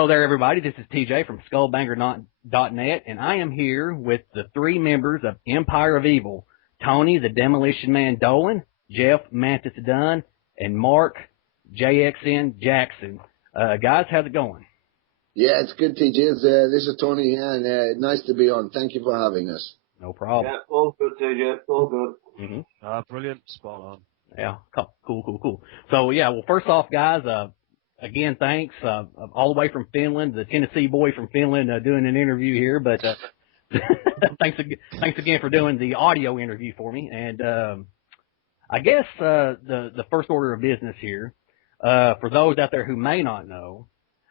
Hello there, everybody. This is TJ from SkullBanger.net, and I am here with the three members of Empire of Evil: Tony, the Demolition Man Dolan, Jeff, Mantas Dunn, and Marc, JXN Jackson. Guys, how's it going? Yeah, it's good, TJ. This is Tony here, and nice to be on. Thank you for having us. No problem. Yeah, all good, TJ. All good. Mm-hmm. Brilliant. Spot on. Yeah, cool. So, yeah, well, first off, guys, again, thanks. All the way from Finland, the Tennessee boy from Finland doing an interview here, but thanks again for doing the audio interview for me. And I guess the first order of business here, for those out there who may not know,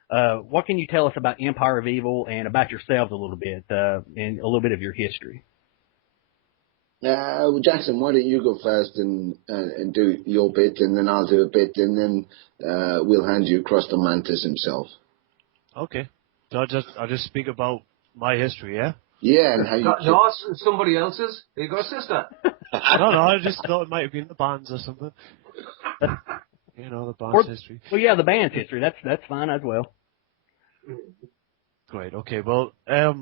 what can you tell us about Empire of Evil and about yourselves a little bit, and a little bit of your history? Jackson, why don't you go first and do your bit, and then I'll do a bit, and then we'll hand you across to Mantas himself. Okay. So I'll just speak about my history, yeah? Yeah, and how you... Yours and somebody else's? You got a sister? No, I just thought it might have been the band's or something. You know, the band's history. Well, yeah, the band's history. That's fine as well. Great. Okay. Well, I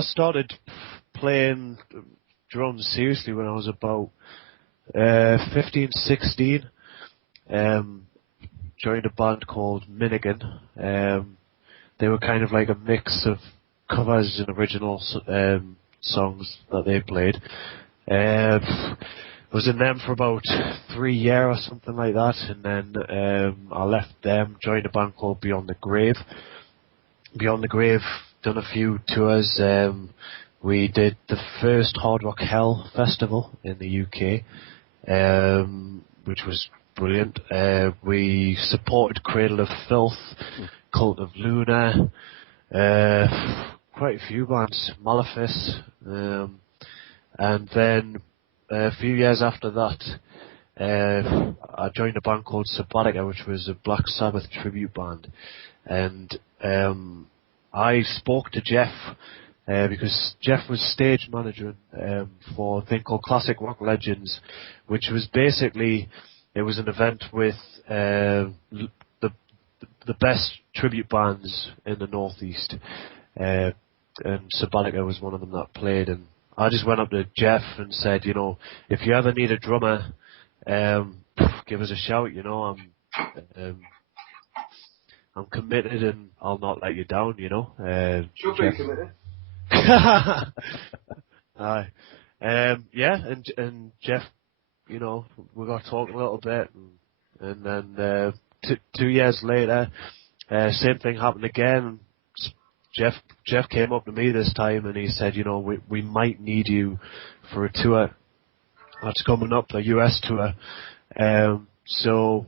started playing drums seriously when I was about 15, 16. Joined a band called Minigan. They were kind of like a mix of covers and original songs that they played. I was in them for about 3 years or something like that, and then I left them, joined a band called Beyond the Grave. Beyond the Grave, done a few tours. We did the first Hard Rock Hell festival in the UK, which was brilliant. We supported Cradle of Filth, Cult of Luna, quite a few bands, Malefice, and then a few years after that, I joined a band called Sabbatica, which was a Black Sabbath tribute band, and I spoke to Jeff because Jeff was stage manager for a thing called Classic Rock Legends, which was basically, it was an event with the best tribute bands in the Northeast, and Sabbatica was one of them that played. And I just went up to Jeff and said, you know, if you ever need a drummer, give us a shout. You know, I'm committed and I'll not let you down. You know, Should be committed. Aye. Yeah, and Jeff, you know, we got talking a little bit, and then 2 years later, same thing happened again. Jeff came up to me this time and he said, you know, we might need you for a tour that's coming up, a US tour. So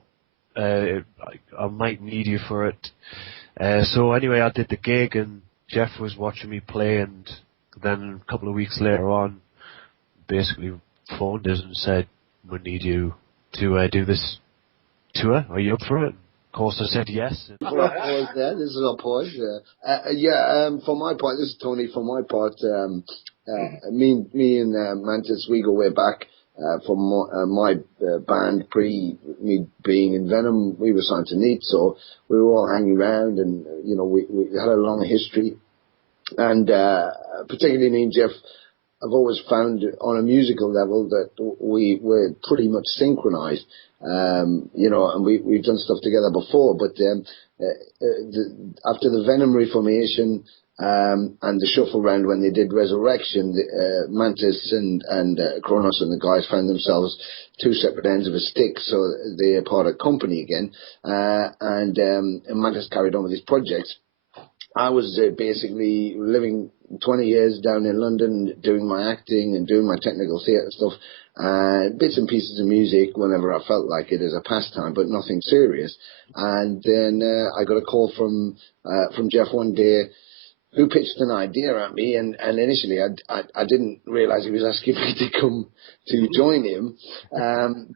I might need you for it. So anyway, I did the gig and Jeff was watching me play, and then a couple of weeks later on, basically phoned us and said, we need you to do this tour. Are you up for it? Of course, I said yes. Pause there. This is our pause. For my part, this is Tony. For my part, me and Mantas, we go way back. From my band, pre me being in Venom, we were signed to Neat, so we were all hanging around, and you know, we had a long history. And particularly me and Jeff, I've always found on a musical level that we were pretty much synchronized. You know, and we've done stuff together before, but after the Venom reformation, and the shuffle round when they did Resurrection, Mantas and Kronos and the guys found themselves two separate ends of a stick, so they parted company again, and Mantas carried on with his projects. I was basically living 20 years down in London, doing my acting and doing my technical theatre stuff, bits and pieces of music whenever I felt like it as a pastime, but nothing serious. And then I got a call from Jeff one day, who pitched an idea at me, and initially I didn't realize he was asking me to come to join him,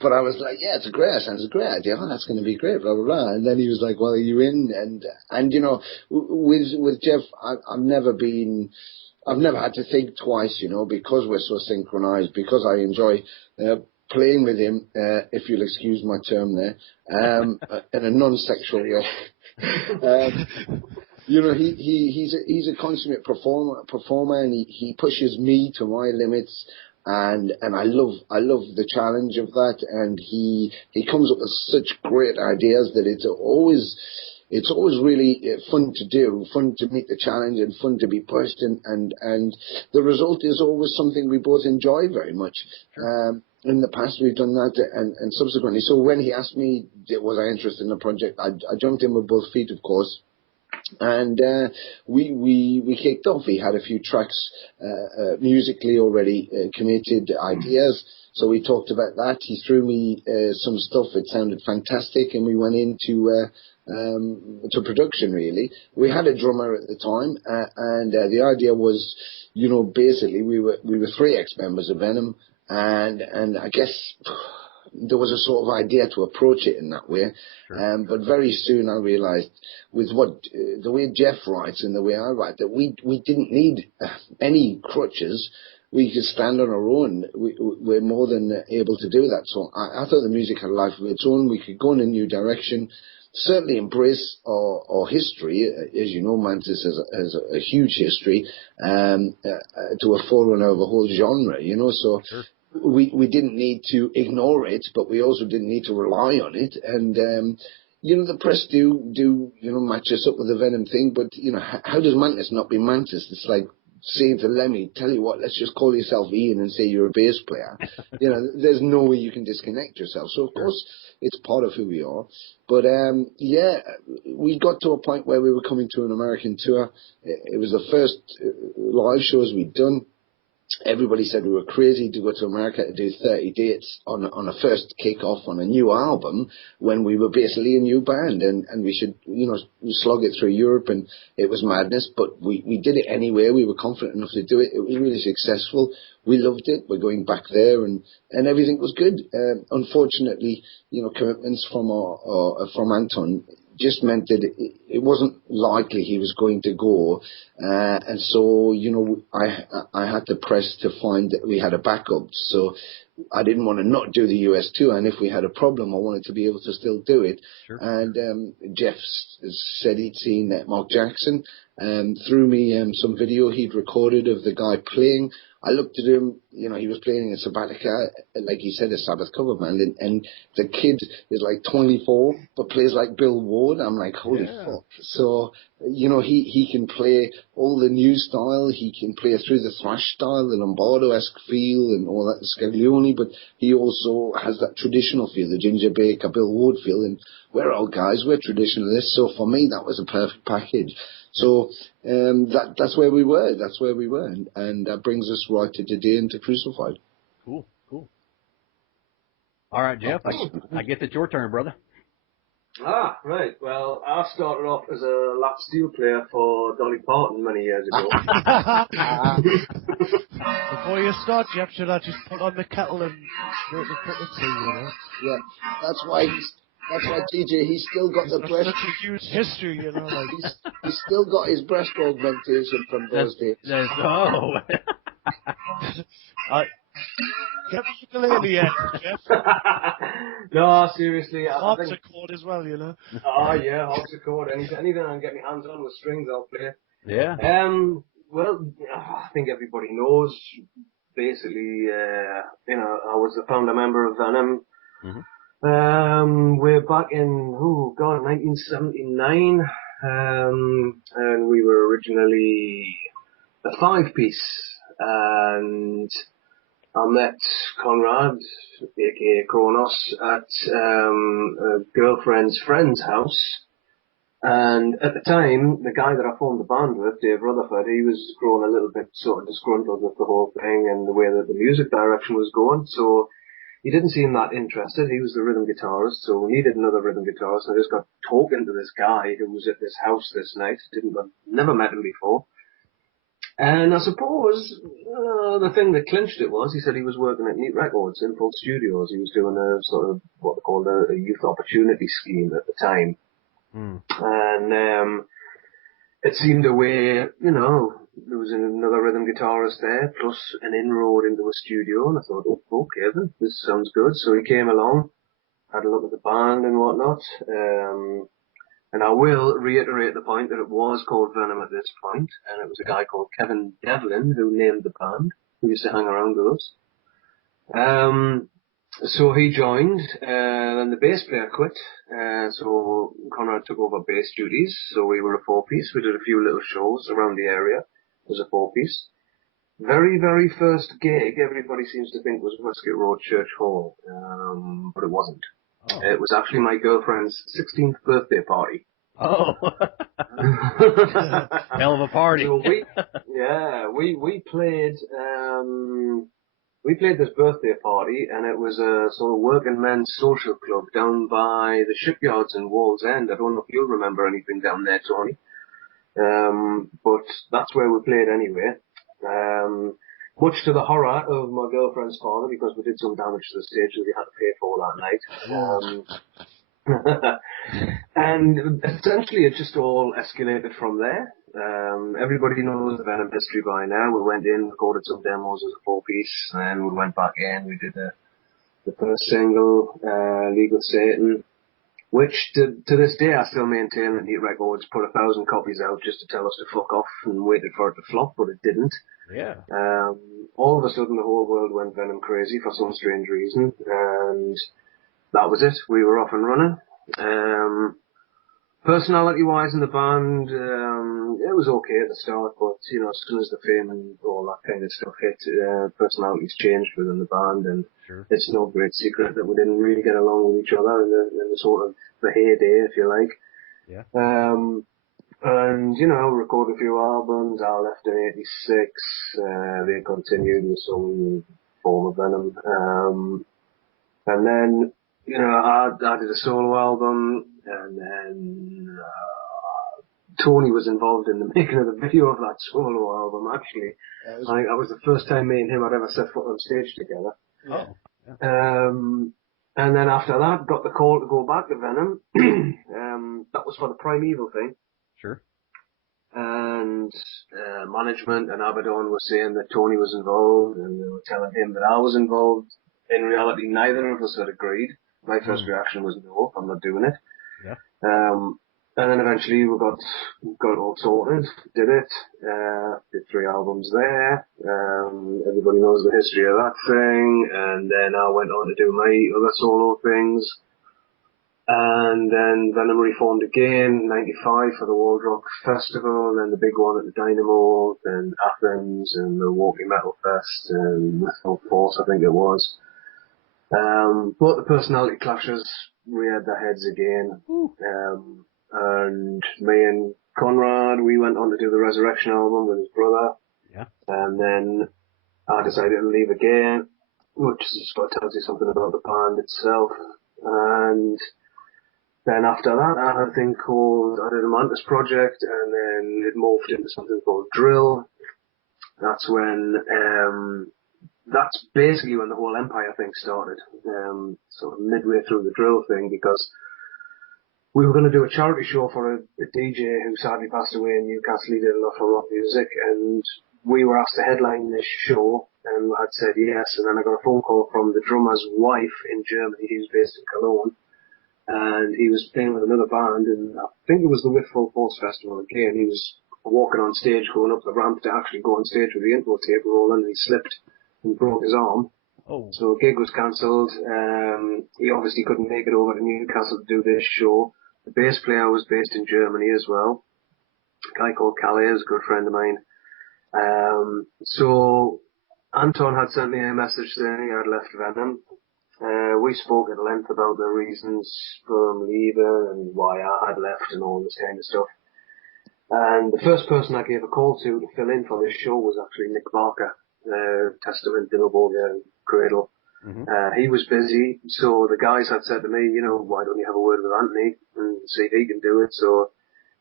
but I was like, yeah, sounds a great idea, oh, that's going to be great, blah, blah, blah. And then he was like, well, are you in? And you know, with Jeff, I've never had to think twice, you know, because we're so synchronized, because I enjoy playing with him, if you'll excuse my term there, in a non-sexual way. He's a consummate performer, and he pushes me to my limits, and I love the challenge of that, and he comes up with such great ideas that it's always really fun to do, fun to meet the challenge, and fun to be pushed, and the result is always something we both enjoy very much. In the past, we've done that, and subsequently. So when he asked me, was I interested in the project, I jumped in with both feet, of course. And we kicked off. He had a few tracks musically already committed, ideas. So we talked about that. He threw me some stuff. It sounded fantastic, and we went into to production. Really, we had a drummer at the time, and the idea was, basically we were three ex-members of Venom, and I guess there was a sort of idea to approach it in that way. Sure. But very soon I realized, with the way Jeff writes and the way I write, that we didn't need any crutches. We could stand on our own. We're more than able to do that. So I thought the music had a life of its own. We could go in a new direction. Certainly embrace our history. As you know, Mantas has a huge history, to a forerunner of a whole genre, so sure. We didn't need to ignore it, but we also didn't need to rely on it. And, the press do match us up with the Venom thing, but, how does Mantas not be Mantas? It's like saying to Lemmy, tell you what, let's just call yourself Ian and say you're a bass player. There's no way you can disconnect yourself. So, of course, it's part of who we are. But, we got to a point where we were coming to an American tour. It was the first live shows we'd done. Everybody said we were crazy to go to America to do 30 dates on a first kick-off on a new album when we were basically a new band, and we should, slog it through Europe, and it was madness, but we did it anyway. We were confident enough to do it. It was really successful. We loved it. We're going back there, and everything was good. Unfortunately, commitments from Anton just meant that it wasn't likely he was going to go, and so I had to press to find that we had a backup. So I didn't want to not do the US tour, and if we had a problem, I wanted to be able to still do it. Sure. And Jeff said he'd seen Marc Jackson, threw me some video he'd recorded of the guy playing. I looked at him, he was playing a Sabbatica, like he said, a Sabbath cover band, and the kid is like 24, but plays like Bill Ward. I'm like, holy fuck. So, he can play all the new style, he can play through the thrash style, the Lombardo-esque feel and all that, the Scaglione, but he also has that traditional feel, the Ginger Baker, Bill Ward feel, and we're old guys, we're traditionalists, so for me that was a perfect package. So that's where we were. And that brings us right to today and to Crucified. Cool. All right, Jeff, I guess it's your turn, brother. Ah, right. Well, I started off as a lap steel player for Dolly Parton many years ago. Before you start, Jeff, should I just put on the kettle and make the cup of tea, Yeah, that's why TJ, he's still got the breast. Such a huge history, He's still got his breast augmentation from those days. Oh. Get the ukulele yet, Jeff? No, seriously. Harpsichord as well, Oh, yeah, harpsichord. Anything I can get my hands on with strings, I'll play. Yeah. Well, I think everybody knows, basically, I was the founder member of Venom. Mm-hmm. We're back in, 1979, and we were originally a 5-piece, and I met Conrad, aka Kronos, at a girlfriend's friend's house, and at the time, the guy that I formed the band with, Dave Rutherford, he was growing a little bit sort of disgruntled with the whole thing and the way that the music direction was going, so he didn't seem that interested. He was the rhythm guitarist, so we needed another rhythm guitarist. And I just got talking to this guy who was at this house this night. Never met him before. And I suppose the thing that clinched it was he said he was working at Neat Records, Impulse Studios. He was doing a sort of what they called a youth opportunity scheme at the time. And it seemed a way, there was another rhythm guitarist there, plus an inroad into a studio, and I thought, okay then, this sounds good. So he came along, had a look at the band and whatnot, And I will reiterate the point that it was called Venom at this point, and it was a guy called Kevin Devlin who named the band, who used to hang around with us. So he joined, then the bass player quit, so Conrad took over bass duties, so we were a four-piece. We did a few little shows around the area as a four-piece. Very, very first gig, everybody seems to think was Westgate Road Church Hall, but it wasn't. Oh. It was actually my girlfriend's 16th birthday party. Oh. Hell of a party. So we played this birthday party, and it was a sort of working men's social club down by the shipyards in Wall's End. I don't know if you'll remember anything down there, Tony. But that's where we played anyway. Much to the horror of my girlfriend's father, because we did some damage to the stage that we had to pay for that night. And essentially it just all escalated from there. Everybody knows the Venom history by now. We went in, recorded some demos as a four-piece, and then we went back in, we did the first single, League of Satan, which to this day I still maintain that Neat Records put 1,000 copies out just to tell us to fuck off and waited for it to flop, but it didn't. Yeah. All of a sudden the whole world went Venom crazy for some strange reason, and that was it. We were off and running. Personality-wise in the band, it was okay at the start, but, as soon as the fame and all that kind of stuff hit, personalities changed within the band, and Sure. It's no great secret that we didn't really get along with each other in the sort of the heyday, if you like. Yeah. And, recorded a few albums. I left in '86. They continued with some form of Venom. And then, I did a solo album, and then Tony was involved in the making of the video of that solo album, actually. That was the first time me and him had ever set foot on stage together. Oh. Yeah. And then after that, got the call to go back to Venom. That was for the Primeval thing. Sure. And management and Abaddon were saying that Tony was involved, and they were telling him that I was involved. In reality, neither of us had agreed. My first reaction was no, I'm not doing it. Yeah. And then eventually we got it all sorted, did it, did 3 albums there. Everybody knows the history of that thing, and then I went on to do my other solo things. And then Venom reformed again, 95 for the World Rock Festival, then the big one at the Dynamo, then Athens, and the Milwaukee Metal Fest, and Metal Force, I think it was. But the personality clashes reared their heads again. And me and Conrad, we went on to do the Resurrection album with his brother. Yeah. And then I decided to leave again, which is what tells you something about the band itself. And then after that, I had a thing called, I did a Mantas project, and then it morphed into something called Drill. That's basically when the whole Empire thing started, sort of midway through the Drill thing, because we were going to do a charity show for a DJ who sadly passed away in Newcastle. He did a lot for rock music, and we were asked to headline this show, and I had said yes, and then I got a phone call from the drummer's wife in Germany. He was based in Cologne, and he was playing with another band, and I think it was the With Full Force Festival again. He was walking on stage, going up the ramp to actually go on stage with the intro tape rolling, and he slipped and broke his arm. Oh. So the gig was cancelled. He obviously couldn't make it over to Newcastle to do this show. The bass player was based in Germany as well. A guy called Calais is a good friend of mine. So Anton had sent me a message saying he had left Venom. We spoke at length about the reasons for him leaving and why I had left and all this kind of stuff. And the first person I gave a call to fill in for this show was actually Nick Barker, Testament, Dimmerborg, Cradle. Mm-hmm. He was busy, so the guys had said to me, why don't you have a word with Anthony and see if he can do it? So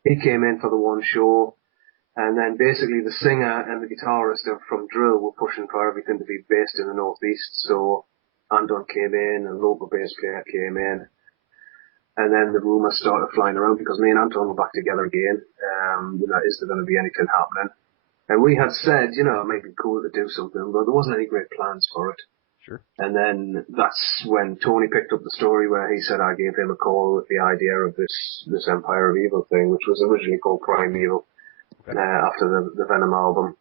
he came in for the one show, and then basically the singer and the guitarist from Drill were pushing for everything to be based in the Northeast, so Anton came in, a local bass player came in, and then the rumours started flying around because me and Anton were back together again. Is there going to be anything happening? And we had said, it might be cool to do something, but there wasn't any great plans for it. Sure. And then that's when Tony picked up the story where he said I gave him a call with the idea of this Empire of Evil thing, which was originally called Primeval, after the Venom album.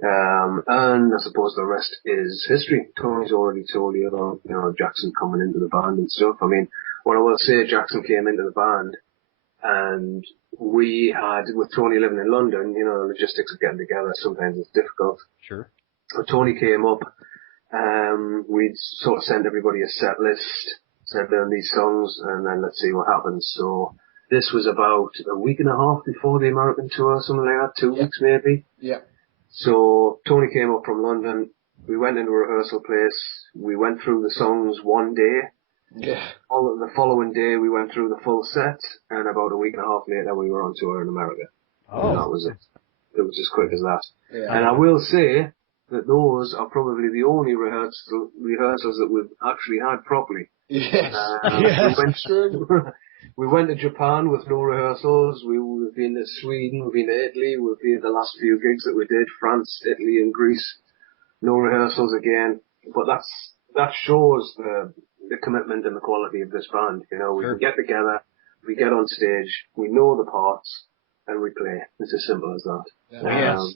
And I suppose the rest is history. Tony's already told you about, Jackson coming into the band and stuff. I mean, what I will say, Jackson came into the band, and we had, with Tony living in London, the logistics of getting together, sometimes it's difficult. Sure. When Tony came up, we'd sort of send everybody a set list, said learn these songs, and then let's see what happens. So this was about a week and a half before the American tour, something like that, 2 weeks maybe. Yeah. So Tony came up from London. We went into a rehearsal place. We went through the songs one day. Yeah. The following day, we went through the full set, and about a week and a half later, we were on tour in America. Oh. And that was it. It was as quick as that. Yeah. And I will say that those are probably the only rehearsals that we've actually had properly. Yes. We went to Japan with no rehearsals. We've been to Sweden, we've been to Italy, we've been to the last few gigs that we did, France, Italy and Greece. No rehearsals again. But that shows the commitment and the quality of this band. We can get together, we get on stage, we know the parts, and we play. It's as simple as that.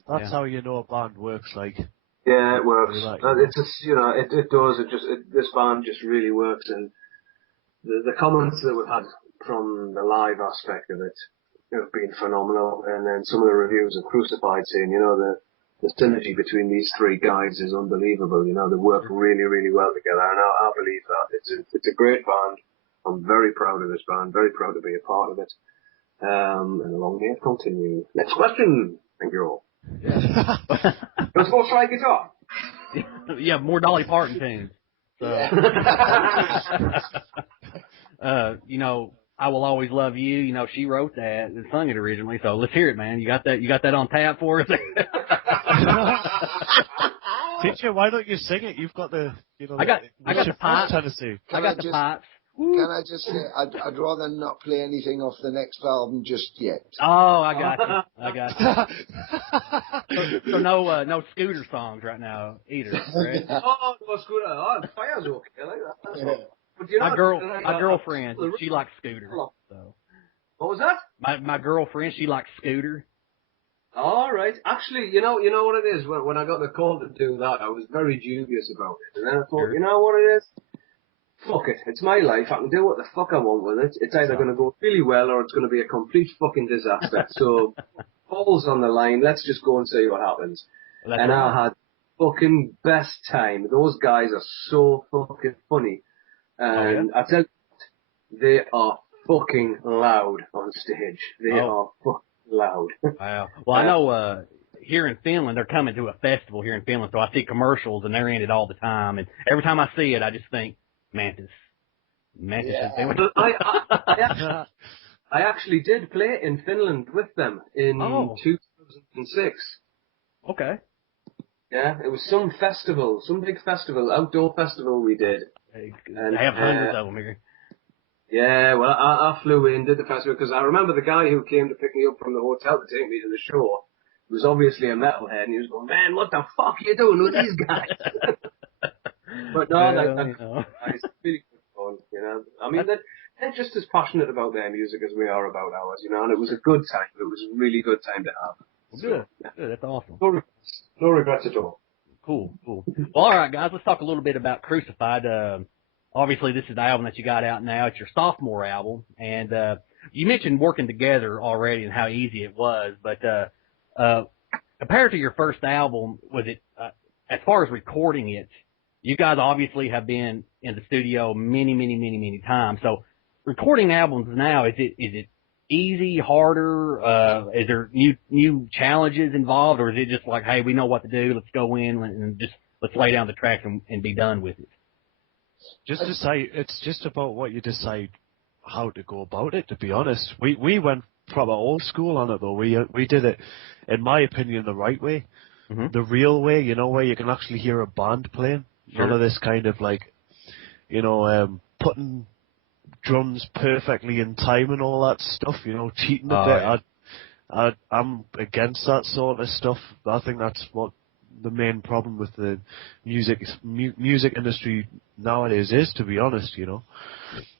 That's how you know a band works, like. Yeah, it works. It's just, it does. This band just really works, and the comments that we've had from the live aspect of it have been phenomenal. And then some of the reviews of Crucified saying, the synergy between these three guys is unbelievable. They work really, really well together, and I believe that. It's a great band. I'm very proud of this band. Very proud to be a part of it. And the long may it continue. Next question. Thank you all. Let's go try guitar. Yeah, more Dolly Parton tunes. So. I Will Always Love You. She wrote that and sung it originally. So let's hear it, man. You got that on tap for us? Teacher, why don't you sing it? You've got the, I got the pipes. Tennessee. I got the pipes. Can I just say, I'd rather not play anything off the next album just yet. Oh, I got you. So no Scooter songs right now either, right? Oh, no Scooter. Oh, Fire's okay. I like that. That's all. But my girlfriend, she likes Scooter. So. What was that? My girlfriend, she likes Scooter. All right. Actually, you know what it is? When I got the call to do that, I was very dubious about it. And then I thought, you know what it is? Fuck it. It's my life. I can do what the fuck I want with it. It's either going to go really well or it's going to be a complete fucking disaster. So, balls on the line. Let's just go and see what happens. And I had fucking best time. Those guys are so fucking funny. And I tell you, they are fucking loud on stage. They are fucking loud. Wow. Well, I know here in Finland, they're coming to a festival here in Finland, so I see commercials and they're in it all the time. And every time I see it, I just think, Mantas. I actually did play in Finland with them in 2006. Okay. Yeah, it was some festival, some big festival, outdoor festival we did. They have hundreds of them here. Yeah, well, I flew in, did the festival, because I remember the guy who came to pick me up from the hotel to take me to the show was obviously a metalhead, and he was going, man, what the fuck are you doing with these guys? But no, it's really good fun, I mean, they're just as passionate about their music as we are about ours, and it was a good time. It was a really good time to have. Good. That's awesome. No regrets at all. Cool. Well, all right, guys, let's talk a little bit about Crucified. Obviously, this is the album that you got out now. It's your sophomore album, and you mentioned working together already and how easy it was, but compared to your first album, was it, as far as recording it, you guys obviously have been in the studio many times. So recording albums now, is it easy, harder? Is there new challenges involved, or is it just like, hey, we know what to do, let's go in and just let's lay down the tracks and be done with it? It's just about what you decide how to go about it, to be honest. We went proper old school on it, though. We did it, in my opinion, the right way. Mm-hmm. The real way, where you can actually hear a band playing. Sure. None of this kind of like, putting drums perfectly in time and all that stuff, cheating a bit. Yeah. I'm against that sort of stuff. I think that's what the main problem with the music industry nowadays is, to be honest.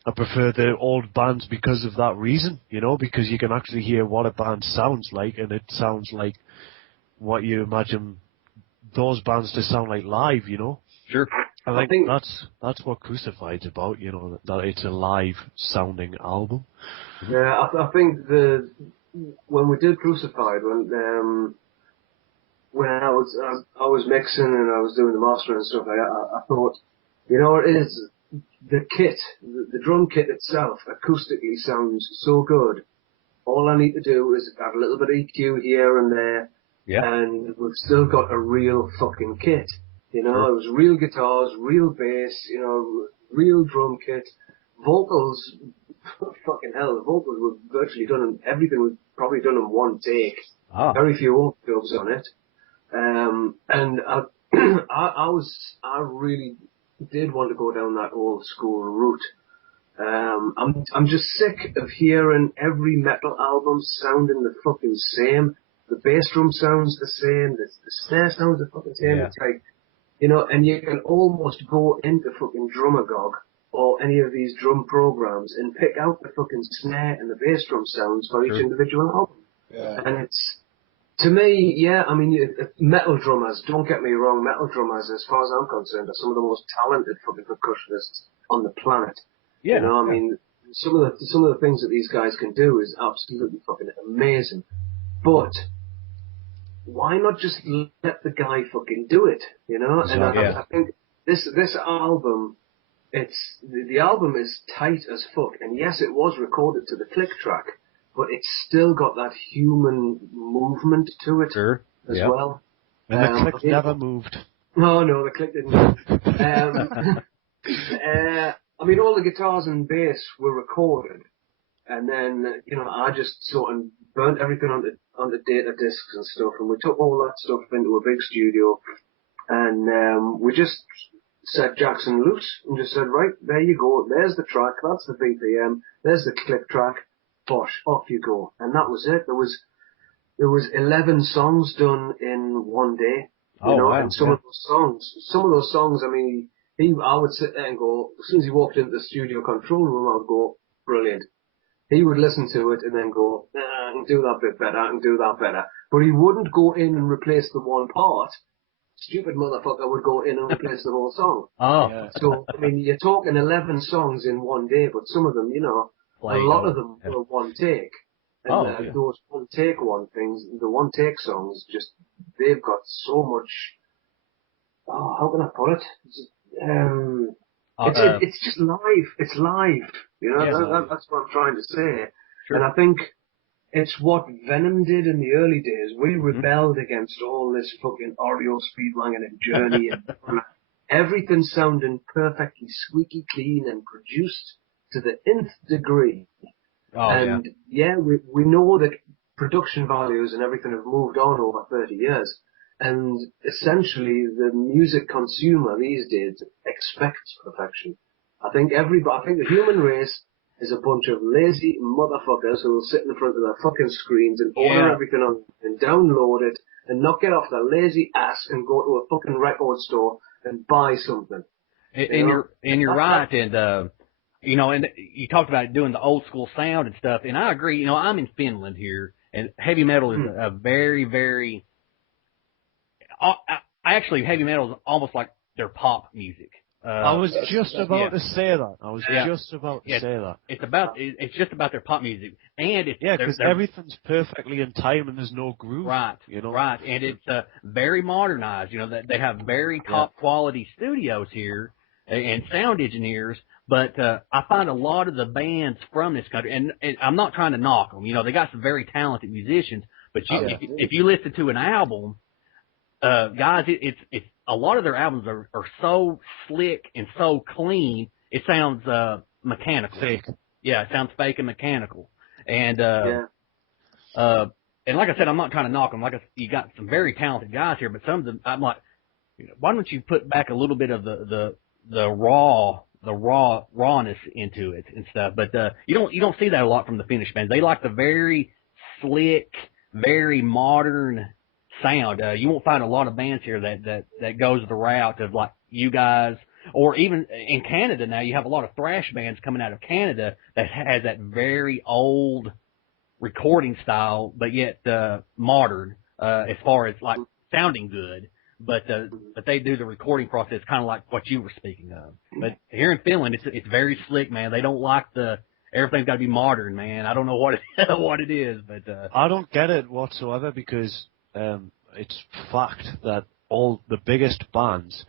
I prefer the old bands because of that reason, because you can actually hear what a band sounds like, and it sounds like what you imagine those bands to sound like live, Sure. I think that's what Crucified's about, that it's a live sounding album. Yeah, I think when we did Crucified, when I was mixing and I was doing the mastering and stuff, I thought, it is the kit, the drum kit itself, acoustically sounds so good. All I need to do is add a little bit of EQ here and there, and we've still got a real fucking kit. It was real guitars, real bass, real drum kit, vocals. Fucking hell, the vocals were virtually done, everything was probably done in one take. Very few overdubs on it. And I really did want to go down that old school route. I'm just sick of hearing every metal album sounding the fucking same. The bass drum sounds the same, the snare sounds the fucking same. It's like, and you can almost go into fucking Drumagog or any of these drum programs and pick out the fucking snare and the bass drum sounds for each individual album. Yeah. And it's, to me, metal drummers, don't get me wrong, metal drummers, as far as I'm concerned, are some of the most talented fucking percussionists on the planet. Yeah. Some of the things that these guys can do is absolutely fucking amazing. But why not just let the guy fucking do it, And I think this album, the album is tight as fuck, and yes, it was recorded to the click track, but it's still got that human movement to it as well. And the click never moved. No, the click didn't move. All the guitars and bass were recorded, and then, I just sort of burnt everything onto data discs and stuff, and we took all that stuff into a big studio, and we just set Jackson loose and just said, right, there you go, there's the track, that's the BPM, there's the click track, bosh, off you go. And that was it. There was 11 songs done in one day, wow, and some of those songs, I would sit there and go, as soon as he walked into the studio control room, I would go, brilliant. He would listen to it and then go, I can do that bit better, I can do that better. But he wouldn't go in and replace the one part. Stupid motherfucker would go in and replace the whole song. So, you're talking 11 songs in one day, but some of them, a lot of them were one take. And those one take the one take songs, they've got so much, how can I put it? It's just live. It's live. That's what I'm trying to say. Sure. And I think it's what Venom did in the early days. We rebelled against all this fucking Oreo speedwagon and Journey and everything sounding perfectly squeaky clean and produced to the nth degree. We know that production values and everything have moved on over 30 years. And essentially, the music consumer these days expects perfection. I think the human race is a bunch of lazy motherfuckers who will sit in front of their fucking screens and order everything on and download it and not get off their lazy ass and go to a fucking record store and buy something. You're right, and you talked about doing the old school sound and stuff, and I agree. I'm in Finland here, and heavy metal is a very, very. Actually, heavy metal is almost like their pop music. I was just about to say that. It's just about their pop music, and because everything's perfectly in time and there's no groove. Right, right, and it's very modernized. They have very top quality studios here and sound engineers. But I find a lot of the bands from this country, and I'm not trying to knock them. They got some very talented musicians. But if you listen to an album, guys, it's a lot of their albums are so slick and so clean. It sounds mechanical. Fake. Yeah, it sounds fake and mechanical. And and like I said, I'm not trying to knock them. You got some very talented guys here, but some of them, I'm like, why don't you put back a little bit of the rawness into it and stuff? But you don't see that a lot from the Finnish bands. They like the very slick, very modern sound. You won't find a lot of bands here that goes the route of like you guys, or even in Canada now, you have a lot of thrash bands coming out of Canada that has that very old recording style, but yet modern as far as like sounding good. But they do the recording process kind of like what you were speaking of. But here in Finland, it's very slick, man. They don't like everything's got to be modern, man. I don't know what it is, but I don't get it whatsoever, because it's fact that all the biggest bands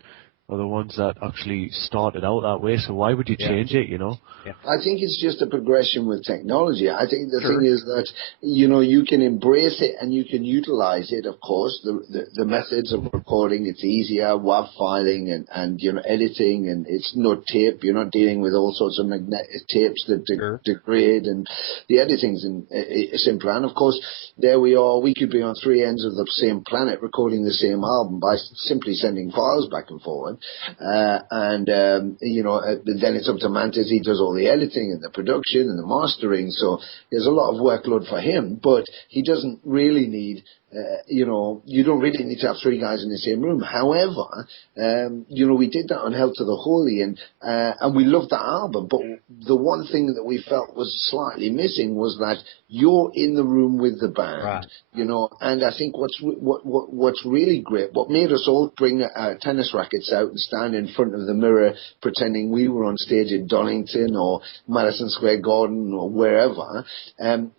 are the ones that actually started out that way. So why would you change it? You know. Yeah. I think it's just a progression with technology. I think the Sure. thing is that, you can embrace it and you can utilize it, of course. The methods of recording, it's easier, WAV filing and editing, and it's no tape. You're not dealing with all sorts of magnetic tapes that degrade, and the editing's simpler. And of course, there we are. We could be on three ends of the same planet recording the same album by simply sending files back and forward. Then it's up to Mantas. He does all the editing and the production and the mastering, so there's a lot of workload for him, but he doesn't really need you don't really need to have three guys in the same room. However, we did that on Hell to the Holy, and we loved that album, but the one thing that we felt was slightly missing was that you're in the room with the band, right. And I think what's really great, what made us all bring tennis rackets out and stand in front of the mirror pretending we were on stage at Donington or Madison Square Garden or wherever,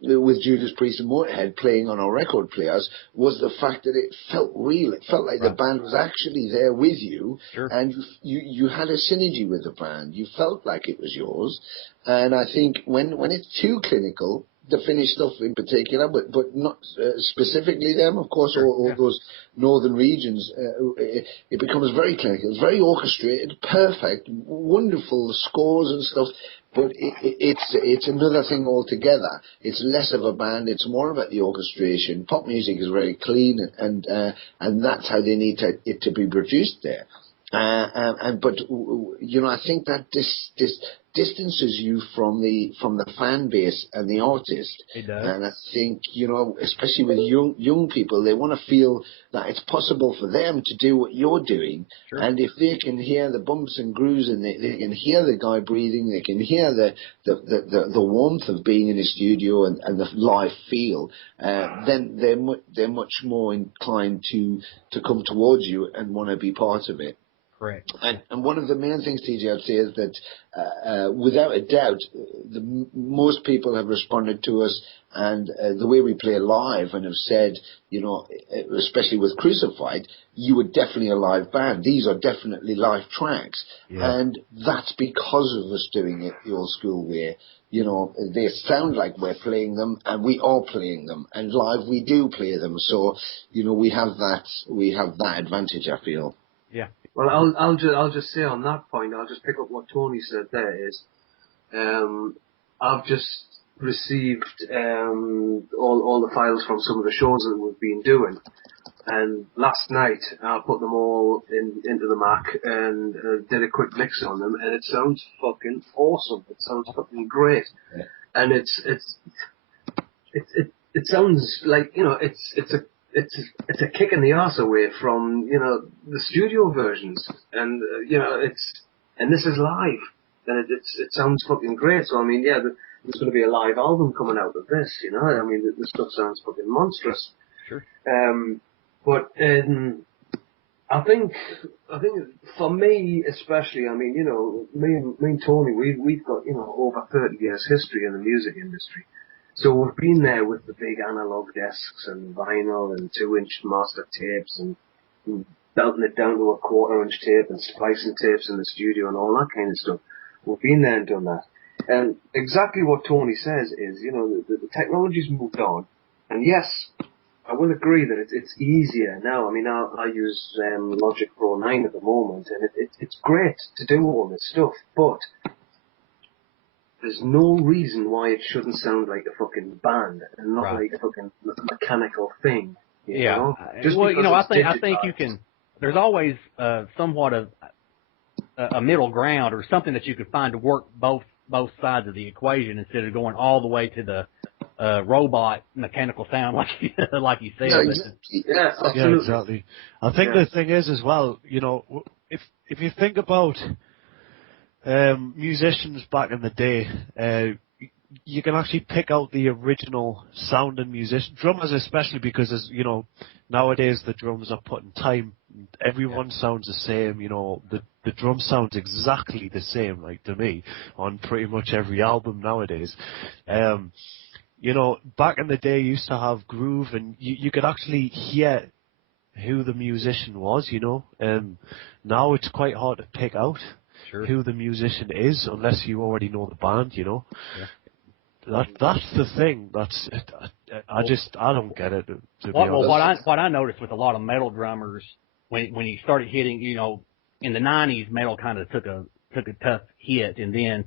with Judas Priest and Motorhead playing on our record players, was the fact that it felt real. It felt like the band was actually there with you, and you had a synergy with the band. You felt like it was yours. And I think when it's too clinical, the Finnish stuff in particular, but not specifically them, of course, all those northern regions, it becomes very clinical. It's very orchestrated, perfect, wonderful scores and stuff. But it's another thing altogether. It's less of a band. It's more about the orchestration. Pop music is very clean, and that's how they need it to be produced there. But I think that this distances you from the fan base and the artist. It does. And I think, especially with young people, they want to feel that it's possible for them to do what you're doing. Sure. And if they can hear the bumps and grooves, and they can hear the guy breathing, they can hear the warmth of being in a studio and the live feel, then they're much more inclined to come towards you and want to be part of it. Correct. And one of the main things, TJ, I'd say is that without a doubt, most people have responded to us and the way we play live, and have said, especially with Crucified, you were definitely a live band. These are definitely live tracks. Yeah. And that's because of us doing it the old school way. They sound like we're playing them, and we are playing them, and live we do play them. So, we have that advantage, I feel. Yeah. Well, I'll just say on that point, I'll just pick up what Tony said there is, I've just received all the files from some of the shows that we've been doing, and last night I put them all into the Mac and did a quick mix on them, and it sounds fucking awesome. It sounds fucking great, yeah. And it sounds like it's a kick in the arse away from, the studio versions. And, and this is live. And it sounds fucking great. So, there's going to be a live album coming out of this, the stuff sounds fucking monstrous. Sure. But, I think for me especially, me and Tony, we've got, over 30 years history in the music industry. So we've been there with the big analog desks and vinyl and 2-inch master tapes and belting it down to a 1/4-inch tape and splicing tapes in the studio and all that kind of stuff. We've been there and done that. And exactly what Tony says is, the technology's moved on. And yes, I will agree that it's easier now. I use Logic Pro 9 at the moment, and it's great to do all this stuff, but there's no reason why it shouldn't sound like a fucking band and not like a fucking mechanical thing. You know? Just I think you can. There's always somewhat of a middle ground or something that you could find to work both sides of the equation instead of going all the way to robot mechanical sound, like you said. Yeah, But, exactly. Yeah, Yeah, absolutely. exactly. I think the thing is as well, you know, if you think about musicians back in the day, you can actually pick out the original sounding musician, drummers especially, because as you know, nowadays the drums are put in time. Everyone sounds the same, you know. The drum sounds exactly the same, like to me, on pretty much every album nowadays. You know, back in the day, you used to have groove, and you could actually hear who the musician was, you know. Now it's quite hard to pick out sure. who the musician is unless you already know the band, you know. Yeah. That's the thing. I don't get it, to be Well, honest. what I noticed with a lot of metal drummers, when you started hitting, you know, in the '90s, metal kind of took a tough hit, and then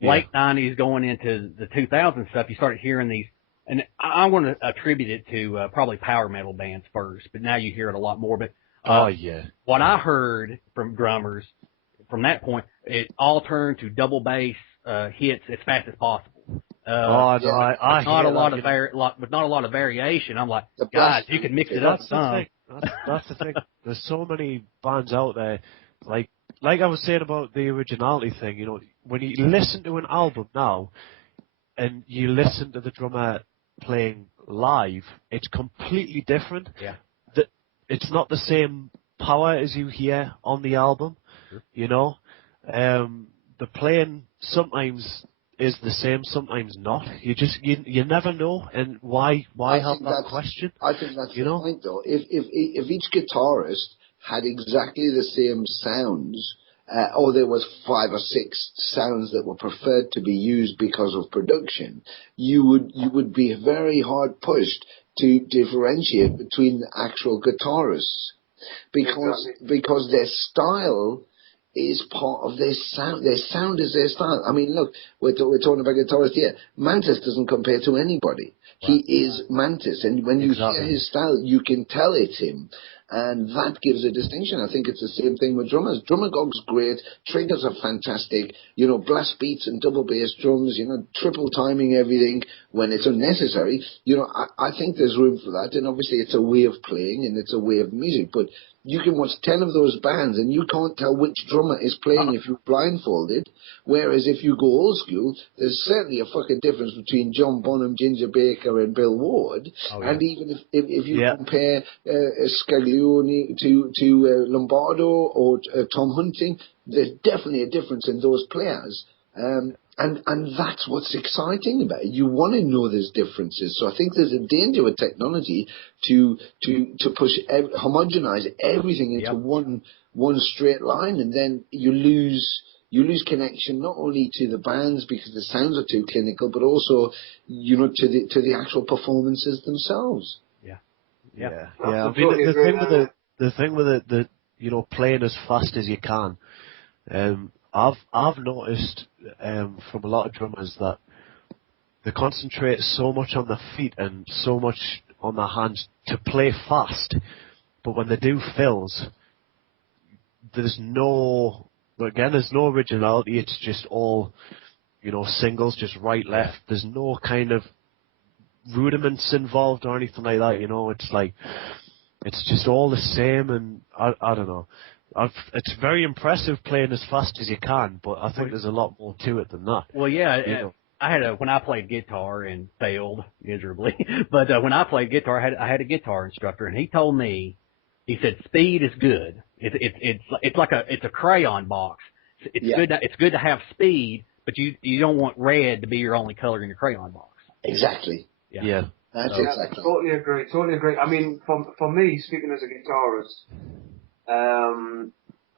late '90s going into the 2000s stuff, you started hearing these, and I'm going to attribute it to probably power metal bands first, but now you hear it a lot more. But what I heard from drummers from that point, it all turned to double bass hits as fast as possible. I not hear a lot that, of but not a lot of variation. I'm like, The guys, blast- you can mix it up That's the some. thing. That's the thing. There's so many bands out there, like I was saying about the originality thing. You know, when you listen to an album now, and you listen to the drummer playing live, it's completely different. Yeah. It's not the same power as you hear on the album. Sure. You know, the playing sometimes is the same, sometimes not. You never know, and why have that question? I think that's you the know? point, though. If each guitarist had exactly the same sounds, or there was 5 or 6 sounds that were preferred to be used because of production, you would be very hard pushed to differentiate between the actual guitarists because their style is part of their sound. Their sound is their style. I mean, look, we're talking about guitarists here. Mantas doesn't compare to anybody. Right. He is Mantas, and when you hear his style, you can tell it's him. And that gives a distinction. I think it's the same thing with drummers. Drummer Gog's great. Triggers are fantastic. You know, blast beats and double bass drums, you know, triple timing everything when it's unnecessary. You know, I think there's room for that. And obviously it's a way of playing and it's a way of music. But you can watch 10 of those bands and you can't tell which drummer is playing if you're blindfolded. Whereas if you go old school, there's certainly a fucking difference between John Bonham, Ginger Baker and Bill Ward. Oh, yeah. And even if you compare Scaglione to Lombardo or Tom Hunting, there's definitely a difference in those players. And that's what's exciting about it. You want to know there's differences. So I think there's a danger with technology to push homogenize everything into one straight line, and then you lose connection not only to the bands because the sounds are too clinical, but also, you know, to the actual performances themselves. Yeah. I mean, the thing with it, you know, playing as fast as you can. I've noticed from a lot of drummers that they concentrate so much on their feet and so much on their hands to play fast, but when they do fills, there's no originality. It's just all, you know, singles, just right, left. There's no kind of rudiments involved or anything like that. You know, it's like it's just all the same, and I don't know. It's very impressive playing as fast as you can, but I think there's a lot more to it than that. Well, yeah, when I played guitar and failed miserably, but when I played guitar, I had a guitar instructor, and he told me, he said, speed is good. It's like a crayon box. It's good to have speed, but you don't want red to be your only color in your crayon box. Exactly. Yeah. That's exactly. Totally agree. I mean, for me, speaking as a guitarist,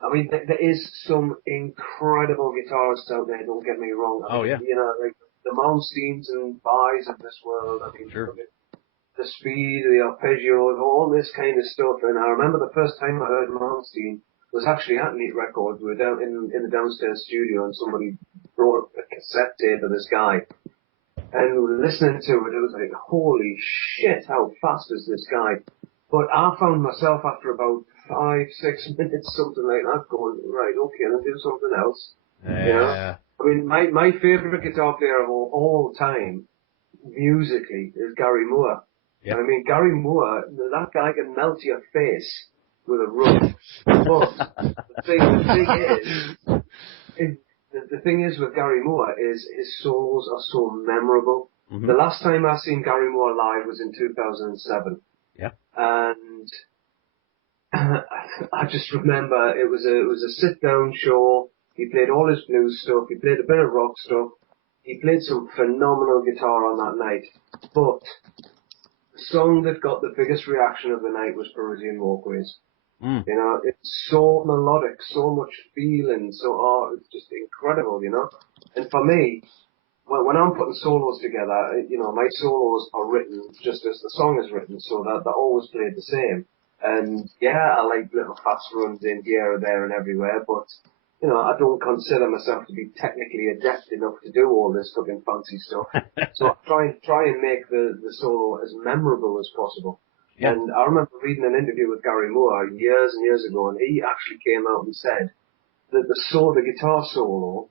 I mean, there is some incredible guitarists out there, don't get me wrong. I mean, you know, like the Malmsteens and Buys of this world. I mean, look at the speed, the arpeggio, all this kind of stuff. And I remember the first time I heard Malmsteen was actually at Neat Records. We were down in the downstairs studio, and somebody brought a cassette tape of this guy. And we were listening to it. It was like, holy shit, how fast is this guy? But I found myself after about 5-6 minutes, something like that, going, right, okay, let's do something else. Yeah. You know? I mean, my favorite guitar player of all time musically is Gary Moore. Yep. I mean, Gary Moore, that guy can melt your face with a rug. But the thing is with Gary Moore is his solos are so memorable. Mm-hmm. The last time I seen Gary Moore live was in 2007. Yeah. And I just remember it was a sit down show. He played all his blues stuff. He played a bit of rock stuff. He played some phenomenal guitar on that night. But the song that got the biggest reaction of the night was Parisian Walkways. Mm. You know, it's so melodic, so much feeling, it's just incredible, you know. And for me, when I'm putting solos together, you know, my solos are written just as the song is written, so that they're always played the same. And yeah, I like little fast runs in here, there, and everywhere, but you know, I don't consider myself to be technically adept enough to do all this fucking fancy stuff. So I try and make the solo as memorable as possible. Yeah. And I remember reading an interview with Gary Moore years and years ago, and he actually came out and said that the guitar solo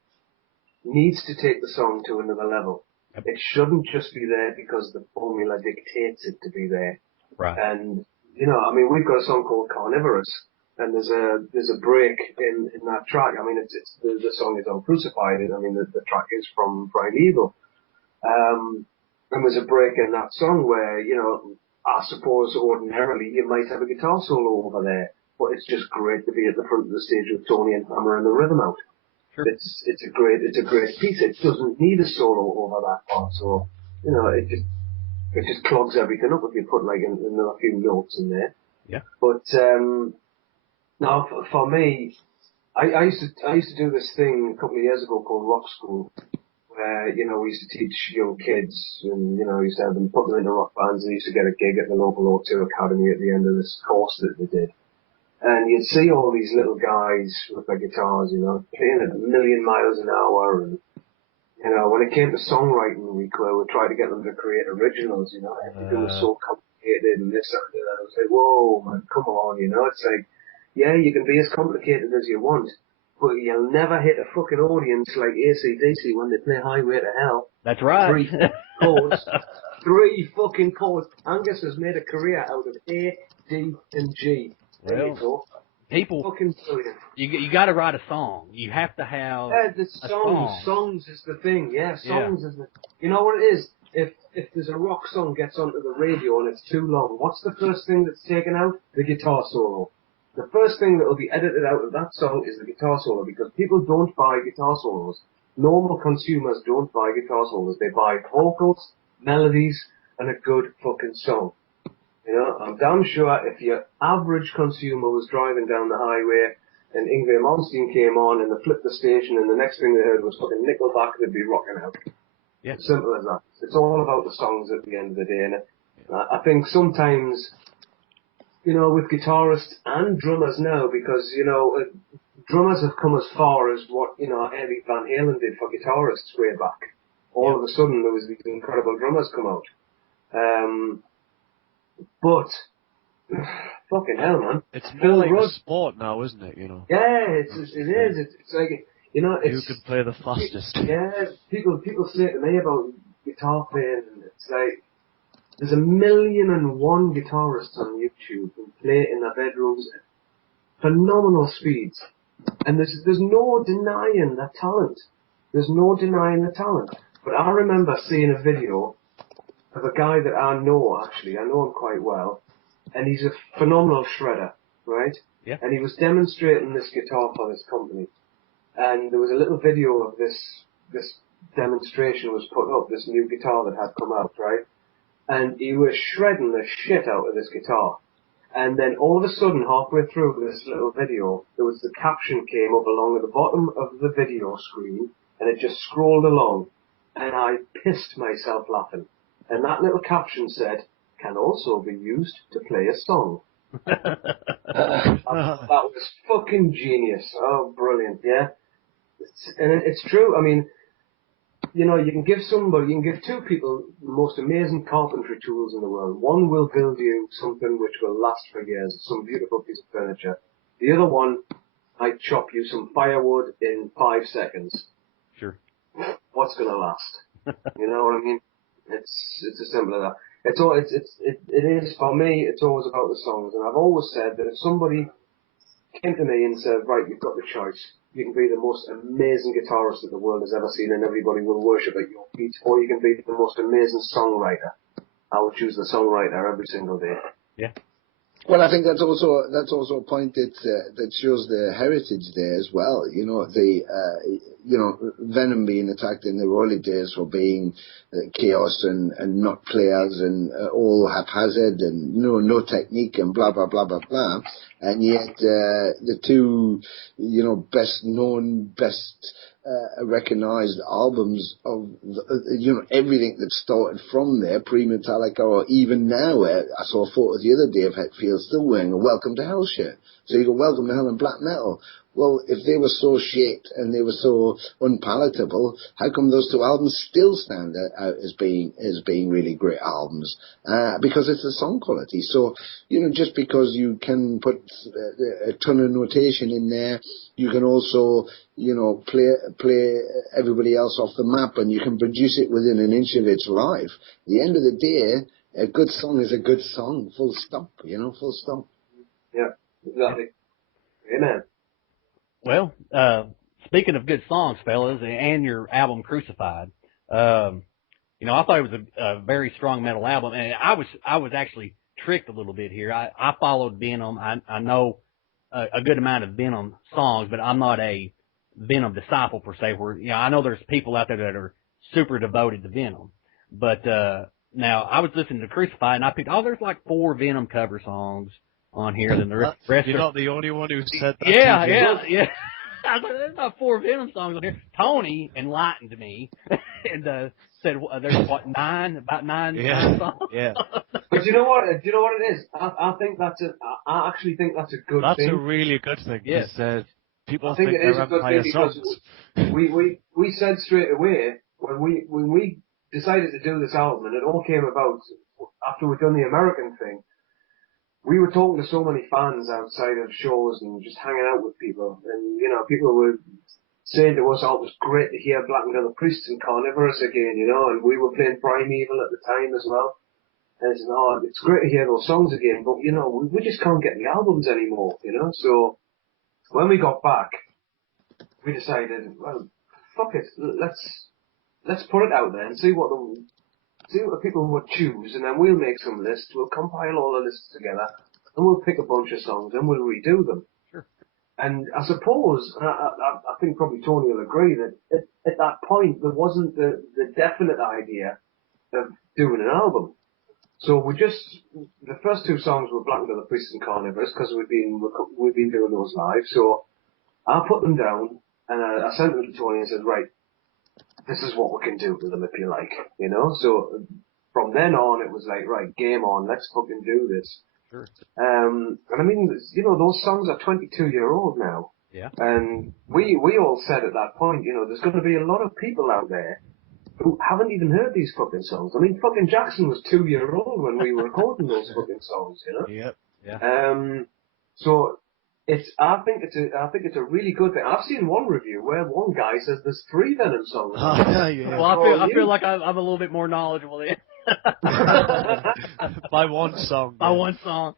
needs to take the song to another level. Yep. It shouldn't just be there because the formula dictates it to be there. Right. And you know, I mean, we've got a song called Carnivorous, and there's a break in that track. I mean, the song is on Crucified. I mean, the track is from Primeval. And there's a break in that song where, you know, I suppose ordinarily you might have a guitar solo over there, but it's just great to be at the front of the stage with Tony and hammering the rhythm out. Sure. It's a great piece. It doesn't need a solo over that part, so you know, it just clogs everything up if you put like another few notes in there. Yeah. But now for me, I used to do this thing a couple of years ago called Rock School, where, you know, we used to teach young kids, and, you know, we used to have them put them into rock bands, and they used to get a gig at the local O2 Academy at the end of this course that they did. And you'd see all these little guys with their guitars, you know, playing at 1,000,000 miles an hour, and, you know, when it came to songwriting, we would try to get them to create originals, you know, everything was so complicated, and this, and that. I was like, whoa, man, come on, you know, it's like, yeah, you can be as complicated as you want, but you'll never hit a fucking audience like AC/DC when they play Highway to Hell. That's right. 3 chords. 3 fucking chords. Angus has made a career out of A, D, and G. There you go. People, fucking brilliant. You got to write a song. You have to have the songs. Songs is the thing. Yeah, songs is the. You know what it is? If there's a rock song gets onto the radio and it's too long, what's the first thing that's taken out? The guitar solo. The first thing that will be edited out of that song is the guitar solo, because people don't buy guitar solos. Normal consumers don't buy guitar solos. They buy vocals, melodies, and a good fucking song. You know, I'm damn sure if your average consumer was driving down the highway and Yngwie Malmsteen came on and they flipped the station and the next thing they heard was fucking Nickelback, they'd be rocking out. Yeah. As simple as that. It's all about the songs at the end of the day. And I think sometimes, you know, with guitarists and drummers now, because, you know, drummers have come as far as what, you know, Eddie Van Halen did for guitarists way back. All of a sudden there was these incredible drummers come out. But fucking hell, man! It's more like a sport now, isn't it? You know. Yeah, it is. It's like, you know, who can play the fastest. Yeah, people say to me about guitar playing, and it's like there's 1,000,001 guitarists on YouTube who play in their bedrooms at phenomenal speeds, and there's no denying that talent. There's no denying the talent. But I remember seeing a video of a guy that I know, actually. I know him quite well. And he's a phenomenal shredder, right? Yeah. And he was demonstrating this guitar for this company. And there was a little video of this demonstration was put up, this new guitar that had come out, right? And he was shredding the shit out of this guitar. And then all of a sudden, halfway through this little video, there was the caption came up along at the bottom of the video screen, and it just scrolled along. And I pissed myself laughing. And that little caption said, can also be used to play a song. That was fucking genius. Oh, brilliant, yeah. It's true. I mean, you know, you can give 2 people the most amazing carpentry tools in the world. One will build you something which will last for years, some beautiful piece of furniture. The other one might chop you some firewood in 5 seconds. Sure. What's going to last? You know what I mean? It's as simple as that. It is for me. It's always about the songs, and I've always said that if somebody came to me and said, right, you've got the choice. You can be the most amazing guitarist that the world has ever seen, and everybody will worship at your feet, or you can be the most amazing songwriter. I would choose the songwriter every single day. Yeah. Well, I think that's also a point that shows the heritage there as well. You know, Venom being attacked in the early days for being chaos and not players and all haphazard and no technique and blah blah blah blah blah, and yet the two best known, best recognized albums of everything that started from there, pre-Metallica or even now. I saw a photo the other day of Hetfield still wearing a Welcome to Hell shirt. So you go, Welcome to Hell and black metal. Well, if they were so shit and they were so unpalatable, how come those two albums still stand out as being really great albums? Because it's the song quality. So, just because you can put a ton of notation in there, you can also, play everybody else off the map, and you can produce it within an inch of its life. At the end of the day, a good song is a good song. Full stop. Full stop. Yeah, exactly. Amen. Well, speaking of good songs, fellas, and your album Crucified, I thought it was a very strong metal album, and I was actually tricked a little bit here. I followed Venom. I know a good amount of Venom songs, but I'm not a Venom disciple per se. Where I know there's people out there that are super devoted to Venom, but now I was listening to Crucified, and I picked there's like 4 Venom cover songs on here. Then the rest You're are, not the only one who said that. yeah. I was like, there's not 4 Venom songs on here. Tony enlightened me and said there's about 9 songs. Yeah. But you know what? Do you know what it is? I actually think that's a good thing. That's a really good thing. Yes. People think it is they're a good Empire thing songs. because we said straight away when we decided to do this album, and it all came about after we'd done the American thing. We were talking to so many fans outside of shows and just hanging out with people, and people were saying to us, "Oh, it was great to hear Black and Other Priests and Carnivorous again," and we were playing Primeval at the time as well. And it's it's great to hear those songs again, but we just can't get the albums anymore, So when we got back, we decided, well, fuck it, let's put it out there and see what the people would choose, and then we'll make some lists. We'll compile all the lists together, and we'll pick a bunch of songs and we'll redo them. Sure. And I suppose, I think probably Tony will agree that at that point there wasn't the definite idea of doing an album. So the first 2 songs were Black and Other Priests and Carnivorous because we've been doing those live. So I put them down and I sent them to Tony and said, right, this is what we can do with them if you like, So from then on, it was like, right, game on, let's fucking do this. Sure. And I mean, those songs are 22-year-old now. Yeah. And we all said at that point, there's going to be a lot of people out there who haven't even heard these fucking songs. I mean, fucking Jackson was 2-year-old when we were recording those fucking songs, Yep. Yeah. So I think it's a really good thing. I've seen one review where one guy says there's 3 Venom songs. Yeah. Well, I feel like I'm a little bit more knowledgeable than By one song. By one song.